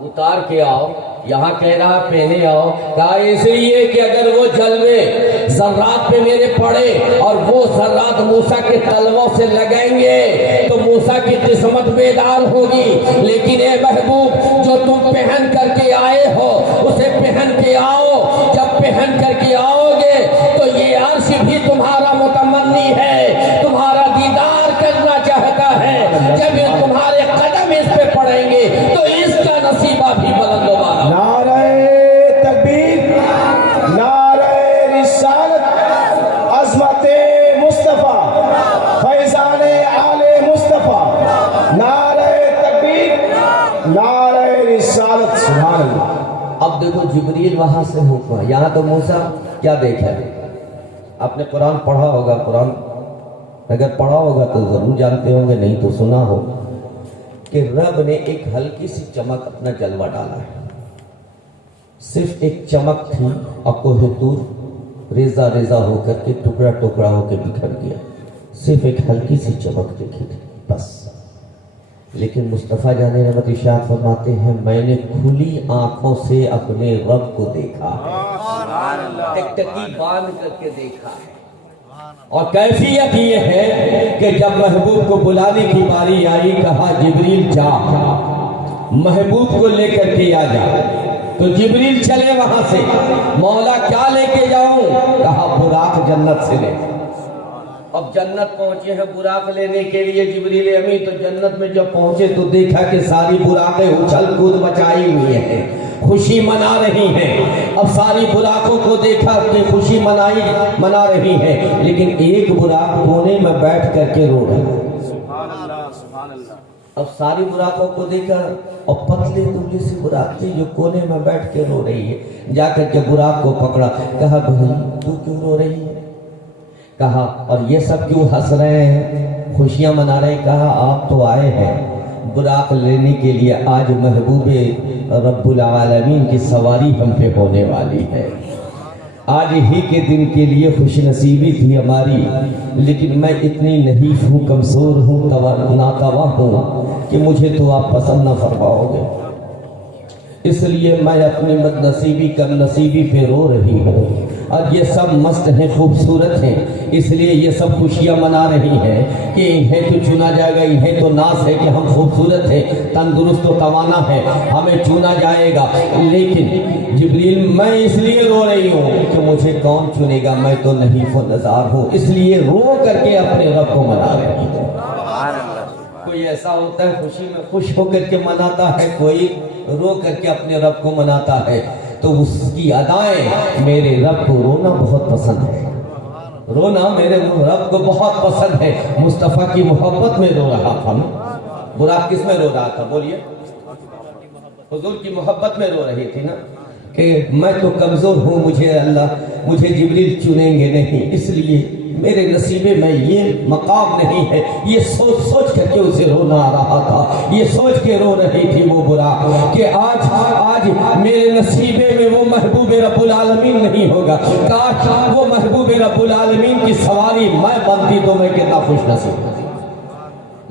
اتار کے آؤ, یہاں کہہ رہا پہنے آؤ. کہا اس لیے کہ اگر وہ جلوے ذرات پہ میرے پڑے اور وہ ذرات موسیٰ کے تلووں سے لگیں گے تو موسیٰ کی قسمت بیدار ہوگی. لیکن اے محبوب جو تم پہن کر کے آئے ہو اسے پہن کے آؤ. جب پہن کر کے آؤ گے تو یہ عرش بھی تمہارا متمنی ہے, تمہارا دیدار کرنا چاہتا ہے. جب تمہارے قدم اس پہ پڑیں گے تو اس کا نصیبہ بھی بلند و بالا. نعرہ تکبیر, نعرہ رسالت, عظمت مصطفیٰ, فیضان آل مصطفیٰ, نعرہ تکبیر, نعرہ رسالت. سبحان اللہ. اب دیکھو جبریل وہاں سے ہوگا, یہاں تو موسیٰ کیا دیکھا ہے؟ آپ نے قرآن پڑھا ہوگا, قرآن اگر پڑھا ہوگا تو ضرور جانتے ہوں گے, نہیں تو سنا ہو کہ رب نے ایک ہلکی سی چمک اپنا جلوہ ڈالا ہے. صرف ایک چمک تھی اور کوہ طور ریزہ ریزہ ہو کر کے ٹکڑا ٹکڑا ہو کے بکھر گیا. صرف ایک ہلکی سی چمک دیکھی تھی بس. لیکن مصطفیٰ جان رحمت ارشاد فرماتے ہیں میں نے کھلی آنکھوں سے اپنے رب کو دیکھا ہے, ٹک ٹکی باندھ کر کے دیکھا ہے. اور کیفیت یہ ہے کہ جب محبوب کو بلانے کی باری آئی کہا جبریل جا محبوب کو لے کر کے آ جا. تو جبریل چلے وہاں سے. مولا کیا لے کے جاؤں؟ کہا براق جنت سے لے. اب جنت پہنچے ہیں براق لینے کے لیے جبریل امین. تو جنت میں جب پہنچے تو دیکھا کہ ساری براقیں اچھل کود مچائی ہوئی ہیں, خوشی منا رہی ہیں. اب ساری براقوں کو دیکھا کہ خوشی منا رہی ہیں, لیکن ایک براق کونے میں بیٹھ کر کے رو رہا ہے. سبحان اللہ سبحان اللہ. اب ساری براقوں کو دیکھا اور پتلی دبلی سی براق تھی جو کونے میں بیٹھ کے رو رہی ہے. جا کر کے براق کو پکڑا, کہا بھائی تو کیوں رو رہی ہے؟ کہا اور یہ سب کیوں ہنس رہے ہیں, خوشیاں منا رہے ہیں؟ کہا آپ تو آئے ہیں براق لینے کے لیے, آج محبوب رب العالمین کی سواری ہم پہ ہونے والی ہے. آج ہی کے دن کے لیے خوش نصیبی تھی ہماری, لیکن میں اتنی نحیف ہوں, کمزور ہوں, ناتواں ہوں کہ مجھے تو آپ پسند نہ فرماؤ گے. اس لیے میں اپنی بد نصیبی کم نصیبی پہ رو رہی ہوں. اور یہ سب مست ہیں, خوبصورت ہیں, اس لیے یہ سب خوشیاں منا رہی ہیں کہ انہیں تو چنا جائے گا, انہیں تو ناز ہے کہ ہم خوبصورت ہیں, تندرست و توانا ہے, ہمیں چنا جائے گا. لیکن جبریل میں اس لیے رو رہی ہوں کہ مجھے کون چنے گا, میں تو نحیف و نزار ہوں, اس لیے رو کر کے اپنے رب کو منا رہی ہوں. کوئی ایسا ہوتا ہے خوشی میں خوش ہو کر کے مناتا ہے, کوئی رو کر کے اپنے رب کو مناتا ہے. تو اس کی ادائیں میرے رب کو رونا بہت پسند ہے, رونا میرے رب کو بہت پسند ہے. مصطفیٰ کی محبت میں رو رہا تھا. براق کس میں رو رہا تھا بولیے؟ حضور کی محبت میں رو رہی تھی نا, کہ میں تو کمزور ہوں, مجھے جبریل چنیں گے نہیں, اس لیے میرے نصیبے میں یہ مقام نہیں ہے. یہ سوچ کر کے اسے رونا آ رہا تھا, یہ سوچ کے رو رہی تھی وہ براق کہ آج میرے نصیبے میں وہ محبوب رب العالمین نہیں ہوگا. کاش وہ محبوب رب العالمین کی سواری میں بنتی تو میں کتنا خوش نصیب ہوتی.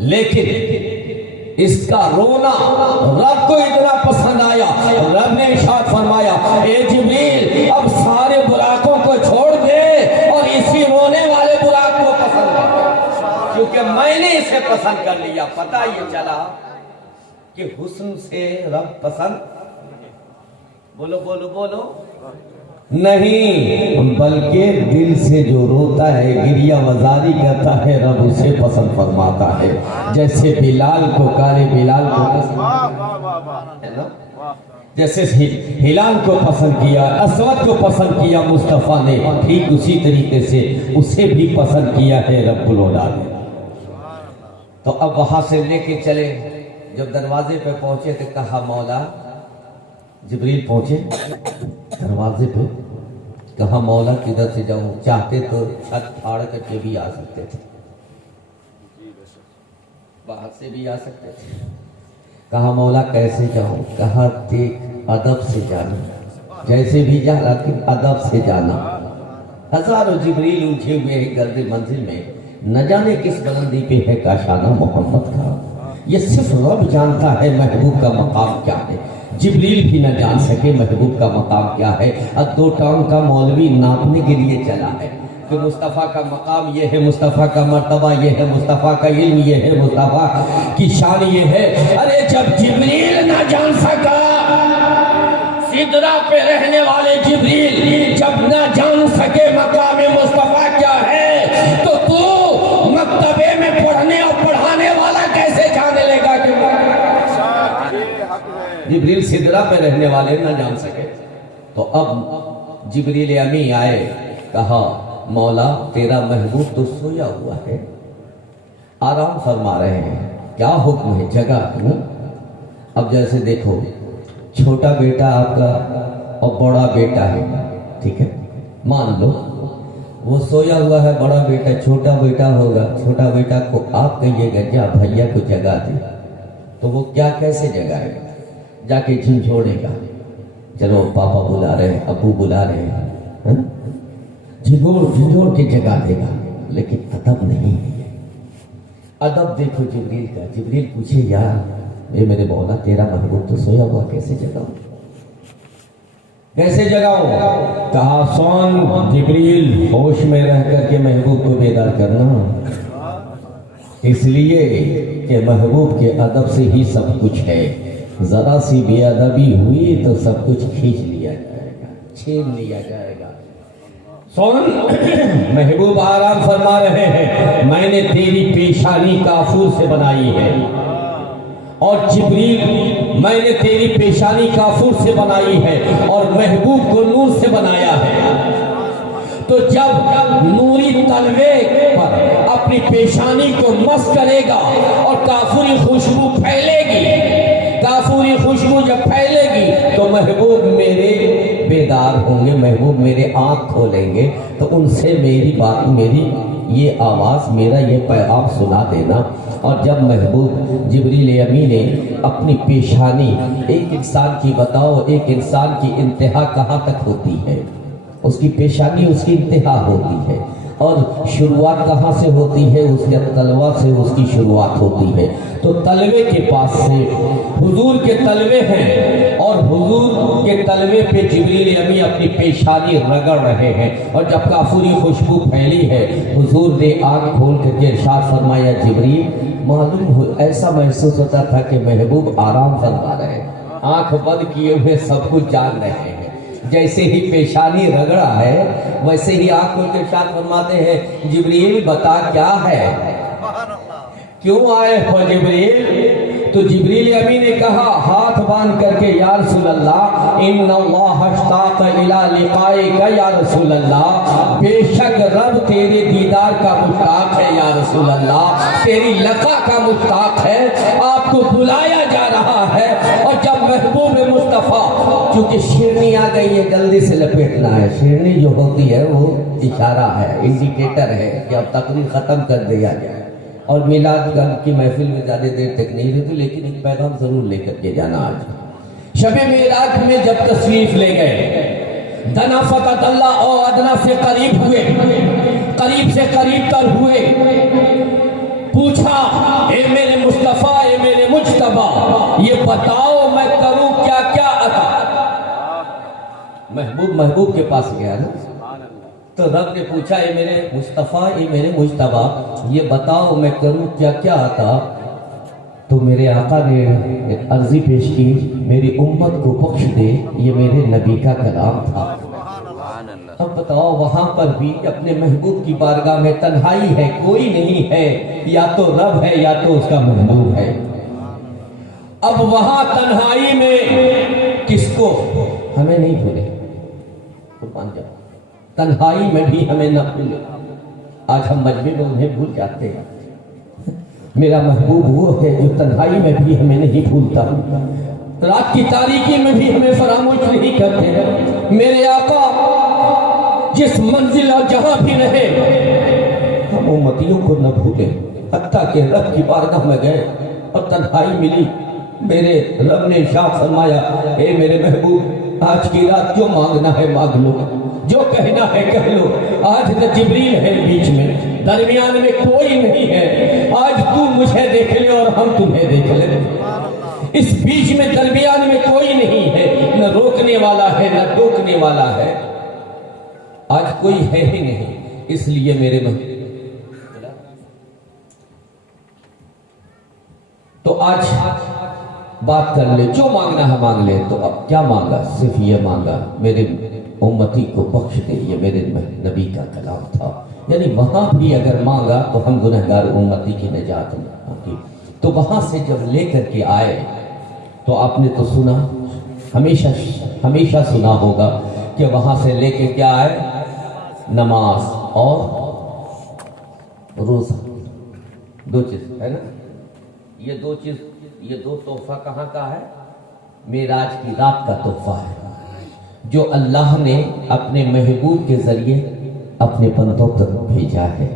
لیکن اس کا رونا رب کو اتنا پسند آیا, رب نے ارشاد فرمایا اے جبریل اب سارے براقوں کو چھوڑ دے اور اسی رونے والے براق کو پسند کر, کیونکہ میں نے اسے پسند کر لیا. پتہ یہ چلا کہ حسن سے رب پسند بولو بولو بولو نہیں, بلکہ دل سے جو روتا ہے, گریہ وزاری کرتا ہے, رب اسے پسند فرماتا ہے. جیسے بلال کو, کالے بلال کو پسند, جیسے ہلال کو پسند کیا, اسود کو پسند کیا مصطفیٰ نے, ٹھیک اسی طریقے سے اسے بھی پسند کیا ہے رب العالمین. تو اب وہاں سے لے کے چلے, جب دروازے پہ پہنچے تو کہا مولا, جبریل پہنچے دروازے پہ, کہا مولا کدھر سے جاؤں؟ چاہتے تو چھت پھاڑ کر کے بھی آ سکتے تھے, باہر سے بھی آ سکتے تھے. کہا مولا کیسے جاؤں؟ کہا دیکھ ادب سے جانا, جیسے بھی جا لیکن ادب سے جانا. ہزاروں جبریل اونچے ہوئے ہیں گرد منزل میں, نہ جانے کس بلندی پہ ہے کاشانہ محمد کا. یہ صرف رب جانتا ہے محبوب کا مقام کیا ہے, جبریل بھی نہ جان سکے محبوب کا مقام کیا ہے. اب 2 ٹانگ کا مولوی ناپنے کے لیے چلا ہے کہ مصطفیٰ کا مقام یہ ہے, مصطفیٰ کا مرتبہ یہ ہے, مصطفیٰ کا علم یہ ہے, مصطفیٰ کی شان یہ ہے. ارے جب جبریل نہ جان سکا, سدرہ پہ رہنے والے جبریل جب نہ جان سکے مقام مصطفیٰ کیا ہے, تو مکتبے میں پڑھنے اور پڑھانے والا کیسے جانے لگا کہ جبریل سدرہ پہ رہنے والے نہ جان سکے. تو اب جبریل امی آئے, کہا مولا تیرا محبوب تو سویا ہوا ہے, آرام فرما رہے ہیں, کیا حکم ہے؟ جگہ کیوں؟ اب جیسے دیکھو چھوٹا بیٹا آپ کا اور بڑا بیٹا ہے, ٹھیک ہے, مان لو وہ سویا ہوا ہے, بڑا بیٹا چھوٹا بیٹا ہوگا, چھوٹا بیٹا کو آپ کہیے گا جا بھیا کو جگا دے, تو وہ کیا کیسے جگائے گا؟ جا کے جھنجھوڑے گا, چلو پاپا بلا رہے ہیں, ابو بلا رہے ہیں, جھنجھوڑ کے جگا دے گا. لیکن ادب نہیں ہے. ادب دیکھو جبریل کا. جبریل پوچھے یار اے میرے مولا تیرا محبوب تو سویا ہوا, کیسے جگاؤں؟ کیسے جگاؤں؟ کہا سون جبریل ہوش میں رہ کر کے محبوب کو بیدار کرنا. اس لیے کہ محبوب کے ادب سے ہی سب کچھ ہے، ذرا سی بے ادبی ہوئی تو سب کچھ کھینچ لیا جائے گا، چھین لیا جائے گا۔ سن، محبوب آرام فرما رہے ہیں، میں نے تیری پیشانی کافور سے بنائی ہے، اور جبریل میں نے تیری پیشانی کافور سے بنائی ہے، اور محبوب کو نور سے بنایا ہے۔ تو جب نوری تلوے پر اپنی پیشانی کو مس کرے گا اور کافوری خوشبو پھیلے گی، کافوری خوشبو جب پھیلے گی تو محبوب میرے بیدار ہوں گے، محبوب میرے آنکھ کھولیں گے، تو ان سے میری بات، میری یہ آواز، میرا یہ پیغام سنا دینا۔ اور جب محبوب جبریل امین نے اپنی پیشانی، ایک انسان کی بتاؤ، ایک انسان کی انتہا کہاں تک ہوتی ہے؟ اس کی پیشانی اس کی انتہا ہوتی ہے، اور شروعات کہاں سے ہوتی ہے؟ اس کے تلوہ سے اس کی شروعات ہوتی ہے۔ تو تلوے کے پاس سے حضور کے تلوے ہیں، اور حضور کے تلوے پہ جبریل امی اپنی پیشانی رگڑ رہے ہیں، اور جب کافوری خوشبو پھیلی ہے، حضور نے آنکھ کھول کر کے ارشاد فرمایا، جبریل معلوم ہو، ایسا محسوس ہوتا تھا کہ محبوب آرام فرما رہے ہیں، آنکھ بند کیے ہوئے سب کچھ جان رہے ہیں۔ جیسے ہی پیشانی رگڑا ہے ویسے ہی آنکھ کھول کے ارشاد فرماتے ہیں، جبریل بتا کیا ہے، کیوں آئے ہو جبریل؟ تو جبریل امی نے کہا ہاتھ باندھ کر کے، یا رسول اللہ، ان اللہ اشتاق الی لقائک یا رسول اللہ، بے شک رب تیرے دیدار کا مشتاق ہے یا رسول اللہ، تیری لقا کا مشتاق ہے، آپ کو بلایا جا رہا ہے۔ اور جب محبوب مصطفیٰ، چونکہ شیرنی آ گئی ہے، جلدی سے لپیٹنا ہے، شیرنی جو ہوتی ہے وہ اشارہ ہے، انڈیکیٹر ہے کہ اب تقریر ختم کر دیا جائے، اور میلاد کی محفل میں زیادہ دیر تک نہیں رہتی، لیکن ایک پیغام ضرور لے کر کے جانا۔ آج شب میلاد میں جب تشریف لے گئے، دنا فتح اللہ اور ادنا سے قریب ہوئے، قریب سے قریب تر ہوئے، پوچھا، اے میرے مصطفیٰ، اے میرے مجتبیٰ، یہ بتاؤ میں کروں کیا کیا عطا۔ محبوب کے پاس گیا نا، تو رب نے پوچھا، اے میرے مصطفیٰ، اے میرے مجتبیٰ، یہ بتاؤ میں کروں کیا کیا عطا۔ تو میرے آقا نے ایک عرضی پیش کی، میری امت کو بخش دے، یہ میرے نبی کا کلام تھا۔ اب بتاؤ، وہاں پر بھی اپنے محبوب کی بارگاہ میں تنہائی ہے، کوئی نہیں ہے، یا تو رب ہے یا تو اس کا محبوب ہے۔ اب وہاں تنہائی میں کس کو؟ ہمیں نہیں بھولے، قربان جاؤ، تنہائی میں بھی ہمیں نہ بھولے۔ آج ہم مجمع میں انہیں بھول جاتے ہیں، میرا محبوب وہ ہے جو تنہائی میں بھی ہمیں نہیں بھولتا، رات کی تاریکی میں بھی ہمیں فراموش نہیں کرتے ہیں۔ میرے آقا جس منزل اور جہاں بھی رہے، ہم امتیوں کو نہ بھولیں، حتیٰ کہ رب کی بارگاہ میں گئے اور تنہائی ملی، میرے رب نے ارشاد فرمایا، اے میرے محبوب، آج کی رات جو مانگنا ہے مانگ لو، جو کہنا ہے کہہ لو۔ آج نہ جبریل ہے بیچ میں، درمیان میں کوئی نہیں ہے، آج تو مجھے دیکھ لے اور ہم تمہیں دیکھ لیں، اس بیچ میں درمیان میں کوئی نہیں ہے، نہ روکنے والا ہے نہ ٹوکنے والا ہے، آج کوئی ہے ہی نہیں۔ اس لیے میرے تو آج بات کر لے، جو مانگنا ہے مانگ لے۔ تو اب کیا مانگا؟ صرف یہ مانگا، میرے امتی کو بخش دے، یہ میرے نبی کا کلام تھا۔ یعنی وہاں بھی اگر مانگا تو ہم گنہگار امتی کی نجات کی۔ تو وہاں سے جب لے کر کے آئے تو آپ نے تو سنا، ہمیشہ سنا ہوگا کہ وہاں سے لے کے کیا آئے؟ نماز اور روزہ، دو چیز ہے نا، یہ دو چیز، یہ دو تحفہ کہاں کا ہے؟ معراج کی رات کا تحفہ ہے، جو اللہ نے اپنے محبوب کے ذریعے اپنے بندوں تک بھیجا ہے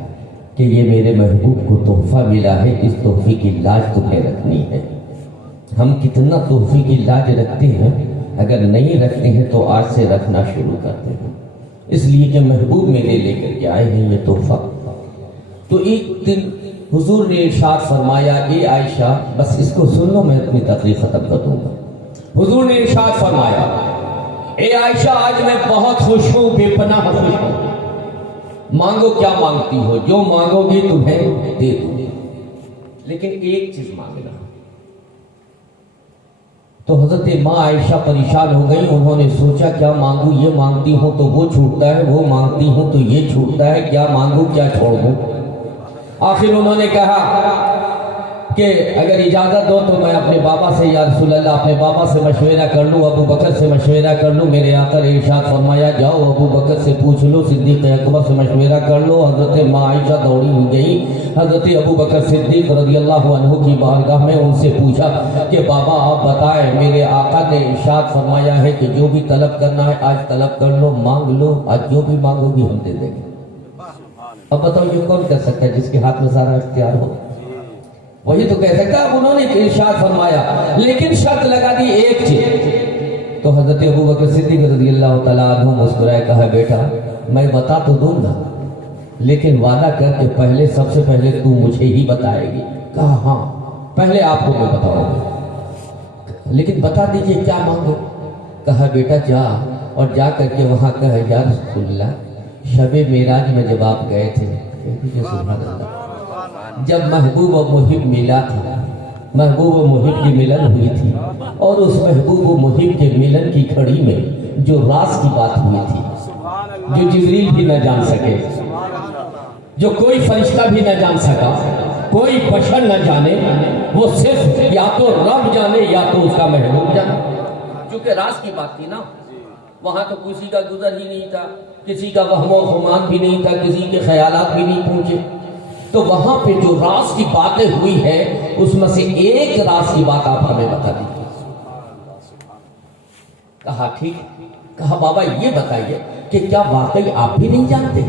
کہ یہ میرے محبوب کو تحفہ ملا ہے، اس تحفے کی لاج تمہیں رکھنی ہے۔ ہم کتنا تحفے کی لاج رکھتے ہیں، اگر نہیں رکھتے ہیں تو آج سے رکھنا شروع کرتے ہیں، اس لیے کہ محبوب میرے لے کر کے آئے ہیں یہ تحفہ۔ تو ایک دن حضور نے ارشاد فرمایا، اے عائشہ، بس اس کو سن لو، میں اپنی تقریر ختم کر دوں گا۔ حضور نے ارشاد فرمایا، اے عائشہ، آج میں بہت خوش ہوں، بے پناہ خوش ہوں، مانگو کیا مانگتی ہو، جو مانگو گی تمہیں دے دوں گی۔ لیکن ایک چیز مانگنا. تو حضرت ماں عائشہ پریشان ہو گئی. انہوں نے سوچا کیا مانگوں, یہ مانگتی ہوں تو وہ چھوٹتا ہے, وہ مانگتی ہوں تو یہ چھوٹتا ہے, کیا مانگوں کیا چھوڑ دوں. آخر انہوں نے کہا کہ اگر اجازت دو تو میں اپنے بابا سے, یا رسول اللہ, اپنے بابا سے مشورہ کر لوں, ابو بکر سے مشورہ کر لوں. میرے آقا نے ارشاد فرمایا جاؤ ابو بکر سے پوچھ لو, صدیق اکبر سے مشورہ کر لو. حضرت ماں عائشہ دوڑی ہوئی گئی, حضرت ابو بکر صدیق رضی اللہ عنہ کی بارگاہ میں ان سے پوچھا کہ بابا آپ بتائیں, میرے آقا نے ارشاد فرمایا ہے کہ جو بھی طلب کرنا ہے آج طلب کر لو, مانگ لو, آج جو بھی مانگو گی ہم دے دیں گے. اب بتاؤ یہ کون کر سکتا ہے جس کے ہاتھ میں سارا اختیار ہو؟ وہی تو کہہ سکتا. اب انہوں نے ارشاد فرمایا لیکن شرط لگا دی ایک چیز. تو حضرت ابو بکر صدیق رضی اللہ تعالیٰ عنہ مسکرائے, کہا بیٹا میں بتا تو دوں گا لیکن وعدہ کر کے پہلے, سب سے پہلے تو مجھے ہی بتائے گی. کہا ہاں پہلے آپ کو میں بتاؤں گا لیکن بتا دیجئے کیا مانگو. کہا بیٹا جا اور جا کر کے وہاں کہا یا رسول اللہ شب معراج میں جب آپ گئے تھے, سبحان اللہ, جب محبوب و محب ملا تھا, محبوب و محب کی ملن ہوئی تھی, اور اس محبوب و محب کے ملن کی کھڑی میں جو راز کی بات ہوئی تھی, جو جبریل بھی نہ جان سکے, جو کوئی فرشتہ بھی نہ جان سکا, کوئی بشر نہ جانے, وہ صرف یا تو رب جانے یا تو اس کا محبوب جانے. چونکہ راز کی بات تھی نا, وہاں تو کسی کا گزر ہی نہیں تھا, کسی کا وہم و گمان بھی نہیں تھا, کسی کے خیالات بھی نہیں پہنچے. تو وہاں پہ جو راز کی باتیں ہوئی ہے اس میں سے ایک راز کی بات آپ ہمیں بتا دیجیے. کہا ٹھیک. کہا بابا یہ بتائیے کہ کیا واقعی آپ بھی نہیں جانتے؟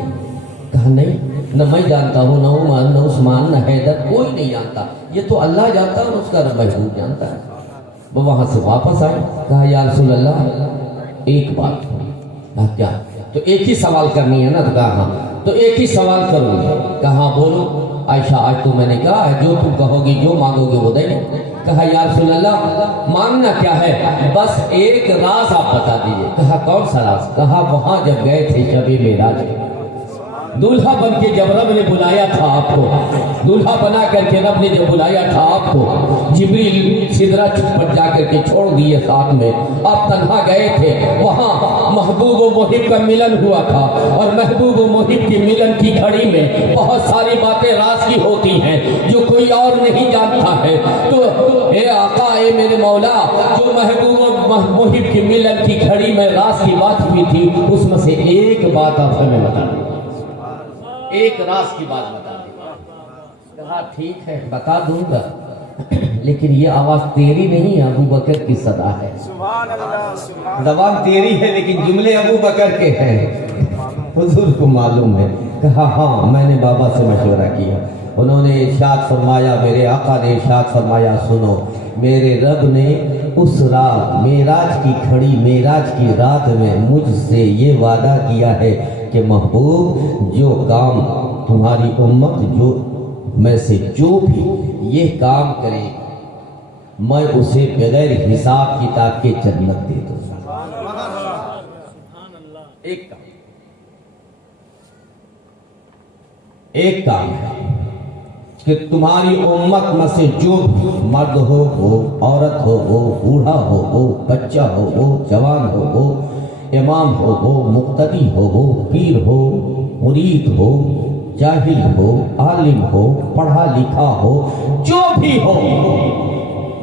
کہا نہیں, نہ میں جانتا ہوں, نہ عمر, نہ عثمان, نہ حیدر, کوئی نہیں جانتا, یہ تو اللہ جانتا ہے اور اس کا محبوب جانتا ہے. وہ وہاں سے واپس آئے. کہا یا رسول اللہ ایک بات. کہا کیا؟ تو ایک ہی سوال کرنی ہے نا. تو کہا ہاں, تو ایک ہی سوال کروں گی. کہا بولو. عائشہ آج تو میں نے کہا ہے جو تم کہو گی, جو مانگو گے وہ دیں گے. کہا یا رسول اللہ مانگنا کیا ہے, بس ایک راز آپ بتا دیجئے. کہا کون سا راز؟ کہا وہاں جب گئے تھے شب معراج, دولہا بن کے جب رب نے بلایا تھا آپ کو, دولہا بنا کر کے رب نے جب بلایا تھا آپ کو, جبریل سدرۃ پر جا کر کے چھوڑ دیے ساتھ میں, آپ تنہا گئے تھے. وہاں محبوب و محب کا ملن ہوا تھا, اور محبوب و محب کی ملن کی گھڑی میں بہت ساری باتیں راز کی ہوتی ہیں جو کوئی اور نہیں جانتا ہے. تو اے آقا, اے میرے مولا, جو محبوب و محب کی ملن کی گھڑی میں راز کی بات ہوئی تھی اس میں سے ایک بات آپ ہمیں بتا دیں, ایک راز کی بات بتا دیں. کہا ٹھیک ہے بتا دوں گا لیکن یہ آواز تیری نہیں, ابو بکر کی صدا ہے. زبان تیری ہے لیکن جملے ابو بکر کے ہیں, حضور کو معلوم ہے. کہا ہاں میں نے بابا سے مشورہ کیا, انہوں نے ارشاد فرمایا, میرے آقا نے ارشاد فرمایا سنو, میرے رب نے اس رات معراج کی کھڑی, معراج کی رات میں مجھ سے یہ وعدہ کیا ہے کہ محبوب جو کام تمہاری امت جو میں سے جو بھی یہ کام کرے میں اسے بغیر حساب کتاب کے جنت دے دوں. ایک کام ہے کہ تمہاری امت میں سے جو بھی مرد ہو, عورت ہو, بوڑھا ہو, بچہ ہو, جوان ہو, امام ہو, مقتدی ہو, پیر ہو, مرید ہو, جاہل ہو, عالم ہو, پڑھا لکھا ہو, جو بھی ہو,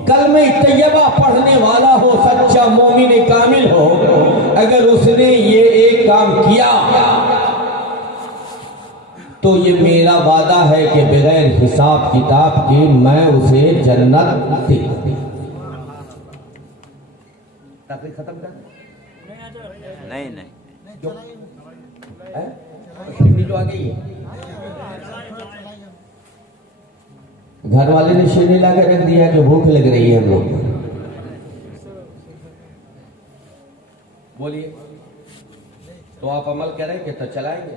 کلمہ طیبہ پڑھنے والا ہو, سچا مومن کامل ہو, اگر اس نے یہ ایک کام کیا تو یہ میرا وعدہ ہے کہ بغیر حساب کتاب کے میں اسے جنت دے دوں. ختم کر نہیں جو آ گئی ہے, گھر والے نے شیرنی لا کر رکھ دیا کہ بھوک لگ رہی ہے ہم لوگ. بولیے تو آپ عمل کریں گے تو چلائیں گے,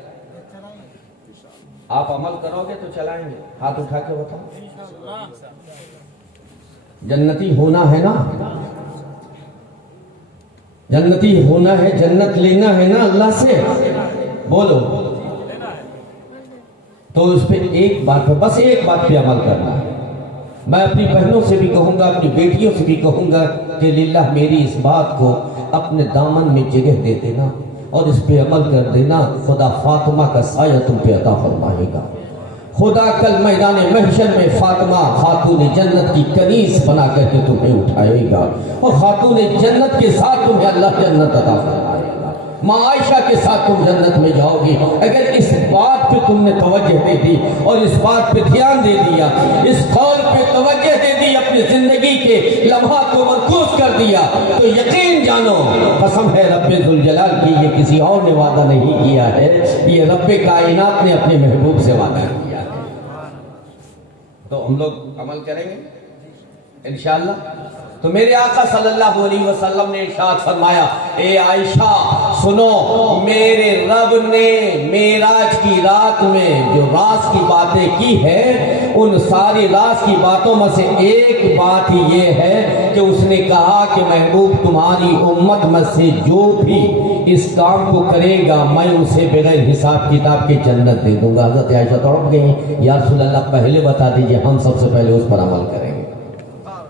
آپ عمل کرو گے تو چلائیں گے. ہاتھ اٹھا کے بتاؤ, جنتی ہونا ہے نا, جنتی ہونا ہے, جنت لینا ہے نا اللہ سے, بولو. تو اس پہ ایک بات پہ, بس ایک بات پہ عمل کرنا ہے. میں اپنی بہنوں سے بھی کہوں گا، اپنی بیٹیوں سے بھی کہوں گا کہ للہ میری اس بات کو اپنے دامن میں جگہ دے دینا اور اس پہ عمل کر دینا، خدا فاطمہ کا سایہ تم پہ عطا فرمائے گا۔ خدا کل میدان محشر میں فاطمہ خاتون جنت کی کنیز بنا کر کے تمہیں اٹھائے گا اور خاتون جنت کے ساتھ تمہیں اللہ جنت عطا فرمائے گا۔ ماں عائشہ کے ساتھ تم جنت میں جاؤ گی اگر اس بات پہ تم نے توجہ دے دی اور اس بات پہ دھیان دے دیا، اس قول پہ توجہ دے دی، اپنی زندگی کے لمحات کو مرکوز کر دیا، تو یقین جانو قسم ہے رب ذوالجلال کی، یہ کسی اور نے وعدہ نہیں کیا ہے، یہ رب کائنات نے اپنے محبوب سے وعدہ کیا ہے۔ تو ہم لوگ عمل کریں گے انشاءاللہ۔ تو میرے آقا صلی اللہ علیہ وسلم نے ارشاد فرمایا، اے عائشہ سنو، میرے رب نے معراج کی رات میں جو راز کی باتیں کی ہے، ان ساری راز کی باتوں میں سے ایک بات یہ ہے کہ اس نے کہا کہ محبوب تمہاری امت میں سے جو بھی اس کام کو کرے گا میں اسے بغیر حساب کتاب کے جنت دے دوں گا۔ حضرت عائشہ تڑپ گئی، یا رسول اللہ پہلے بتا دیجئے، ہم سب سے پہلے اس پر عمل کریں گے۔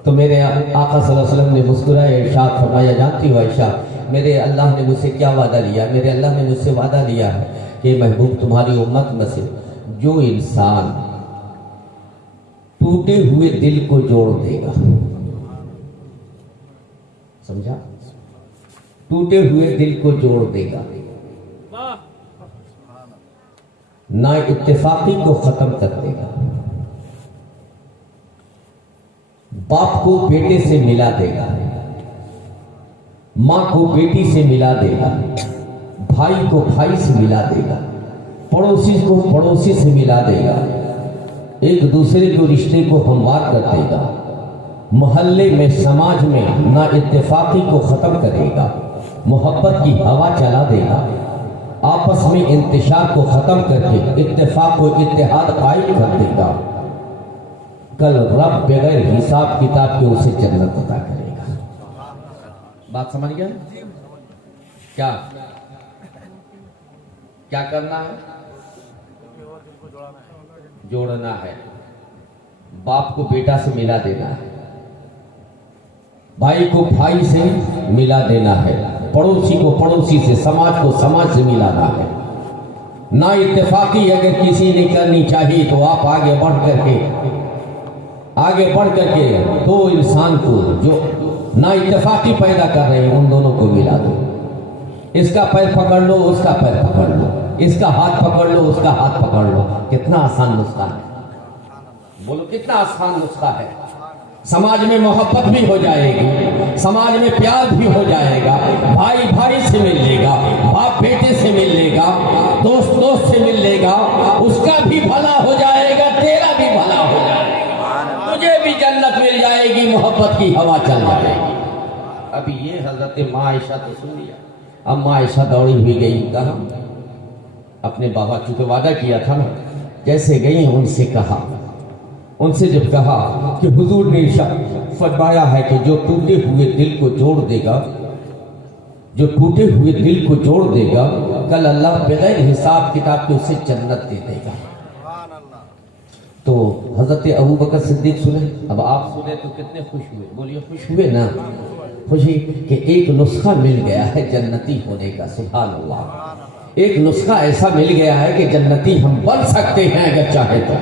تو میرے آقا صلی اللہ علیہ وسلم نے مسکرائے، ارشاد فرمایا، جانتی ہو عائشہ میرے اللہ نے مجھ سے کیا وعدہ لیا؟ میرے اللہ نے مجھ سے وعدہ لیا ہے کہ محبوب تمہاری امت میں سے جو انسان ٹوٹے ہوئے دل کو جوڑ دے گا، سمجھا؟ ٹوٹے ہوئے دل کو جوڑ دے گا، نا اتفاقی کو ختم کر دے گا، باپ کو بیٹے سے ملا دے گا، ماں کو بیٹی سے ملا دے گا، بھائی کو بھائی سے ملا دے گا، پڑوسی کو پڑوسی سے ملا دے گا، ایک دوسرے کے رشتے کو ہموار کر دے گا، محلے میں سماج میں نا اتفاقی کو ختم کرے گا، محبت کی ہوا چلا دے گا، آپس میں انتشار کو ختم کر کے اتفاق و اتحاد قائم کر دے گا۔ کل رب بغیر حساب کتاب کے اسے جنت عطا کرے گا۔ بات سمجھ گیا؟ کیا کرنا ہے؟ جوڑنا ہے، باپ کو بیٹا سے ملا دینا ہے، بھائی کو بھائی سے ملا دینا ہے، پڑوسی کو پڑوسی سے، سماج کو سماج سے ملانا ہے۔ نا اتفاقی اگر کسی نے کرنی چاہیے تو آپ آگے بڑھ کر کے دو انسان کو جو نا اتفاقی پیدا کر رہے ہیں ان دونوں کو ملا دو۔ اس کا پیر پکڑ لو، اس کا پیر پکڑ لو، اس کا ہاتھ پکڑ لو، اس کا ہاتھ پکڑ لو۔ کتنا آسان نسخہ ہے، بولو کتنا آسان نسخہ ہے۔ سماج میں محبت بھی ہو جائے گی، سماج میں پیار بھی ہو جائے گا، بھائی بھائی سے مل لے گا، باپ بیٹے سے مل لے گا، دوست دوست سے مل لے گا، اس کا بھی بھلا ہو جائے گا، تیرا بھی بھلا ہو جائے گا، تجھے بھی جنت مل جائے گی، محبت کی ہوا چل جائے گی۔ ابھی یہ حضرت ماں عائشہ تو سن لیا، اب ماں عائشہ دوڑی ہوئی گئی کہاں؟ اپنے بابا چونکہ وعدہ کیا تھا نا، جیسے گئی ان سے کہا، ان سے جب کہا کہ حضور نے ارشاد فرمایا ہے کہ جو ٹوٹے ہوئے دل کو جوڑ دے گا، جو ٹوٹے ہوئے دل کو جوڑ دے گا، کل اللہ بغیر حساب کتاب کے اسے جنت دے دے گا۔ تو حضرت ابوبکر صدیق سنے، اب آپ سنے تو کتنے خوش ہوئے، بولیے خوش ہوئے نا؟ خوشی کہ ایک نسخہ مل گیا ہے جنتی ہونے کا، سبحان اللہ، ایک نسخہ ایسا مل گیا ہے کہ جنتی ہم بن سکتے ہیں اگر چاہے تو،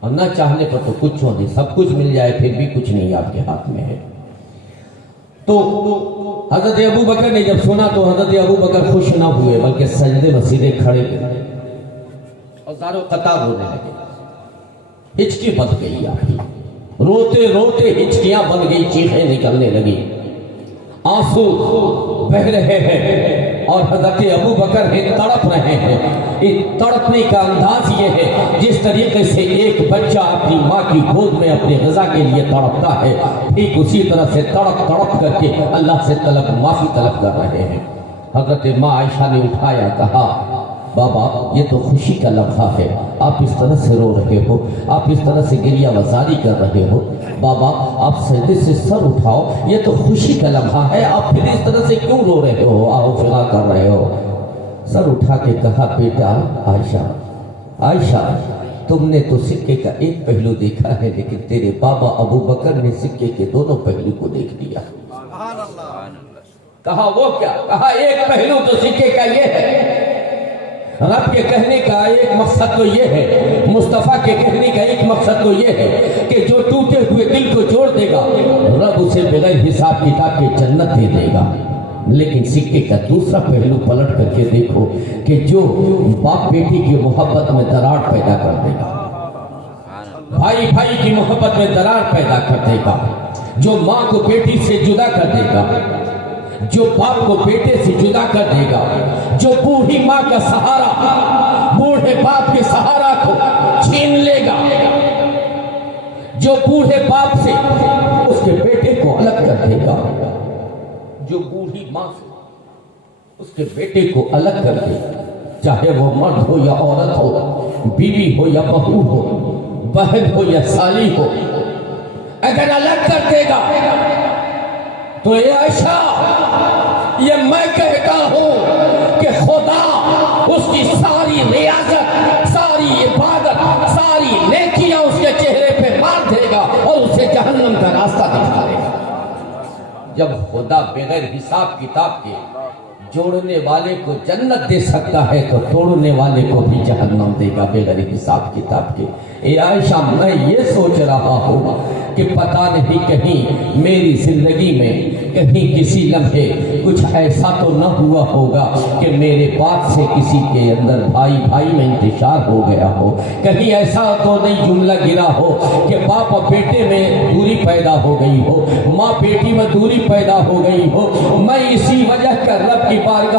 اور نہ چاہنے پر تو کچھ ہو نہیں، سب کچھ مل جائے پھر بھی کچھ نہیں آپ کے ہاتھ میں ہے۔ تو حضرت ابوبکر نے جب سنا تو حضرت ابوبکر خوش نہ ہوئے بلکہ سجدے میں سیدھے کھڑے ہوئے اور زارو قطار رونے لگے، ہچکی بن گئی آپ کی، روتے روتے ہچکیاں بن گئی، چیخیں نکلنے لگی، آنسو بہہ رہے ہیں، اور حضرت ابوبکر تڑپ رہے ہیں۔ تڑپنے کا انداز یہ ہے جس طریقے سے ایک بچہ اپنی ماں کی گود میں اپنے غذا کے لیے تڑپتا ہے، ٹھیک اسی طرح سے تڑپ تڑپ کر کے اللہ سے معافی طلب کر رہے ہیں۔ حضرت ماں عائشہ نے اٹھایا، کہا بابا یہ تو خوشی کا لمحہ ہے، آپ اس طرح سے رو رہے ہو، آپ اس طرح سے گریہ وزاری کر رہے ہو، بابا آپ سجدے سے سر اٹھاؤ، یہ تو خوشی کا لمحہ ہے، آپ پھر اس طرح سے کیوں رو رہے ہو، آہو فغاں کر رہے ہو؟ سر اٹھا کے کہا، بیٹا عائشہ، عائشہ تم نے تو سکے کا ایک پہلو دیکھا ہے، لیکن تیرے بابا ابو بکر نے سکے کے دونوں پہلو کو دیکھ لیا۔ کہا وہ کیا؟ کہا ایک پہلو تو سکے کا یہ ہے، رب کے کہنے کا ایک مقصد تو یہ ہے، مصطفیٰ کے کہنے کا ایک مقصد تو یہ ہے کہ جو ٹوٹے ہوئے دل کو جوڑ دے گا رب اسے بغیر حساب کتاب کے جنت دے دے گا۔ لیکن سکے کا دوسرا پہلو پلٹ کر کے دیکھو کہ جو باپ بیٹی کی محبت میں دراڑ پیدا کر دے گا، بھائی بھائی کی محبت میں دراڑ پیدا کر دے گا، جو ماں کو بیٹی سے جدا کر دے گا، جو باپ کو بیٹے سے جدا کر دے گا، جو بوڑھی ماں کا سہارا بوڑھے باپ کے سہارا کو چھین لے گا، جو بوڑھے باپ سے اس کے بیٹے کو الگ کر دے گا، جو بوڑھی ماں سے اس کے بیٹے کو الگ کر دے، چاہے وہ مرد ہو یا عورت ہو، بیوی ہو یا بہو ہو، بہن ہو یا سالی ہو، اگر الگ کر دے گا تو اے عائشہ یہ میں کہتا ہوں کہ خدا اس کی ساری ریاضت، ساری عبادت، ساری نیکیاں اس کے چہرے پہ مار دے گا اور اسے جہنم کا راستہ دکھا دے گا۔ جب خدا بغیر حساب کتاب کے جوڑنے والے کو جنت دے سکتا ہے تو توڑنے والے کو بھی جہنم دے گا بغیر حساب کتاب کے۔ اے عائشہ میں یہ سوچ رہا ہوں کہ پتہ نہیں کہیں میری زندگی میں کہیں کسی لمحے کچھ ایسا تو نہ ہوا ہوگا کہ میرے بعد سے کسی کے اندر بھائی بھائی میں انتشار ہو گیا ہو، کہیں ایسا تو نہیں جملہ گرا ہو کہ باپ اور بیٹے میں دوری پیدا ہو گئی ہو، ماں بیٹی میں دوری پیدا ہو گئی ہو۔ میں اسی وجہ کر رب کی بارگاہ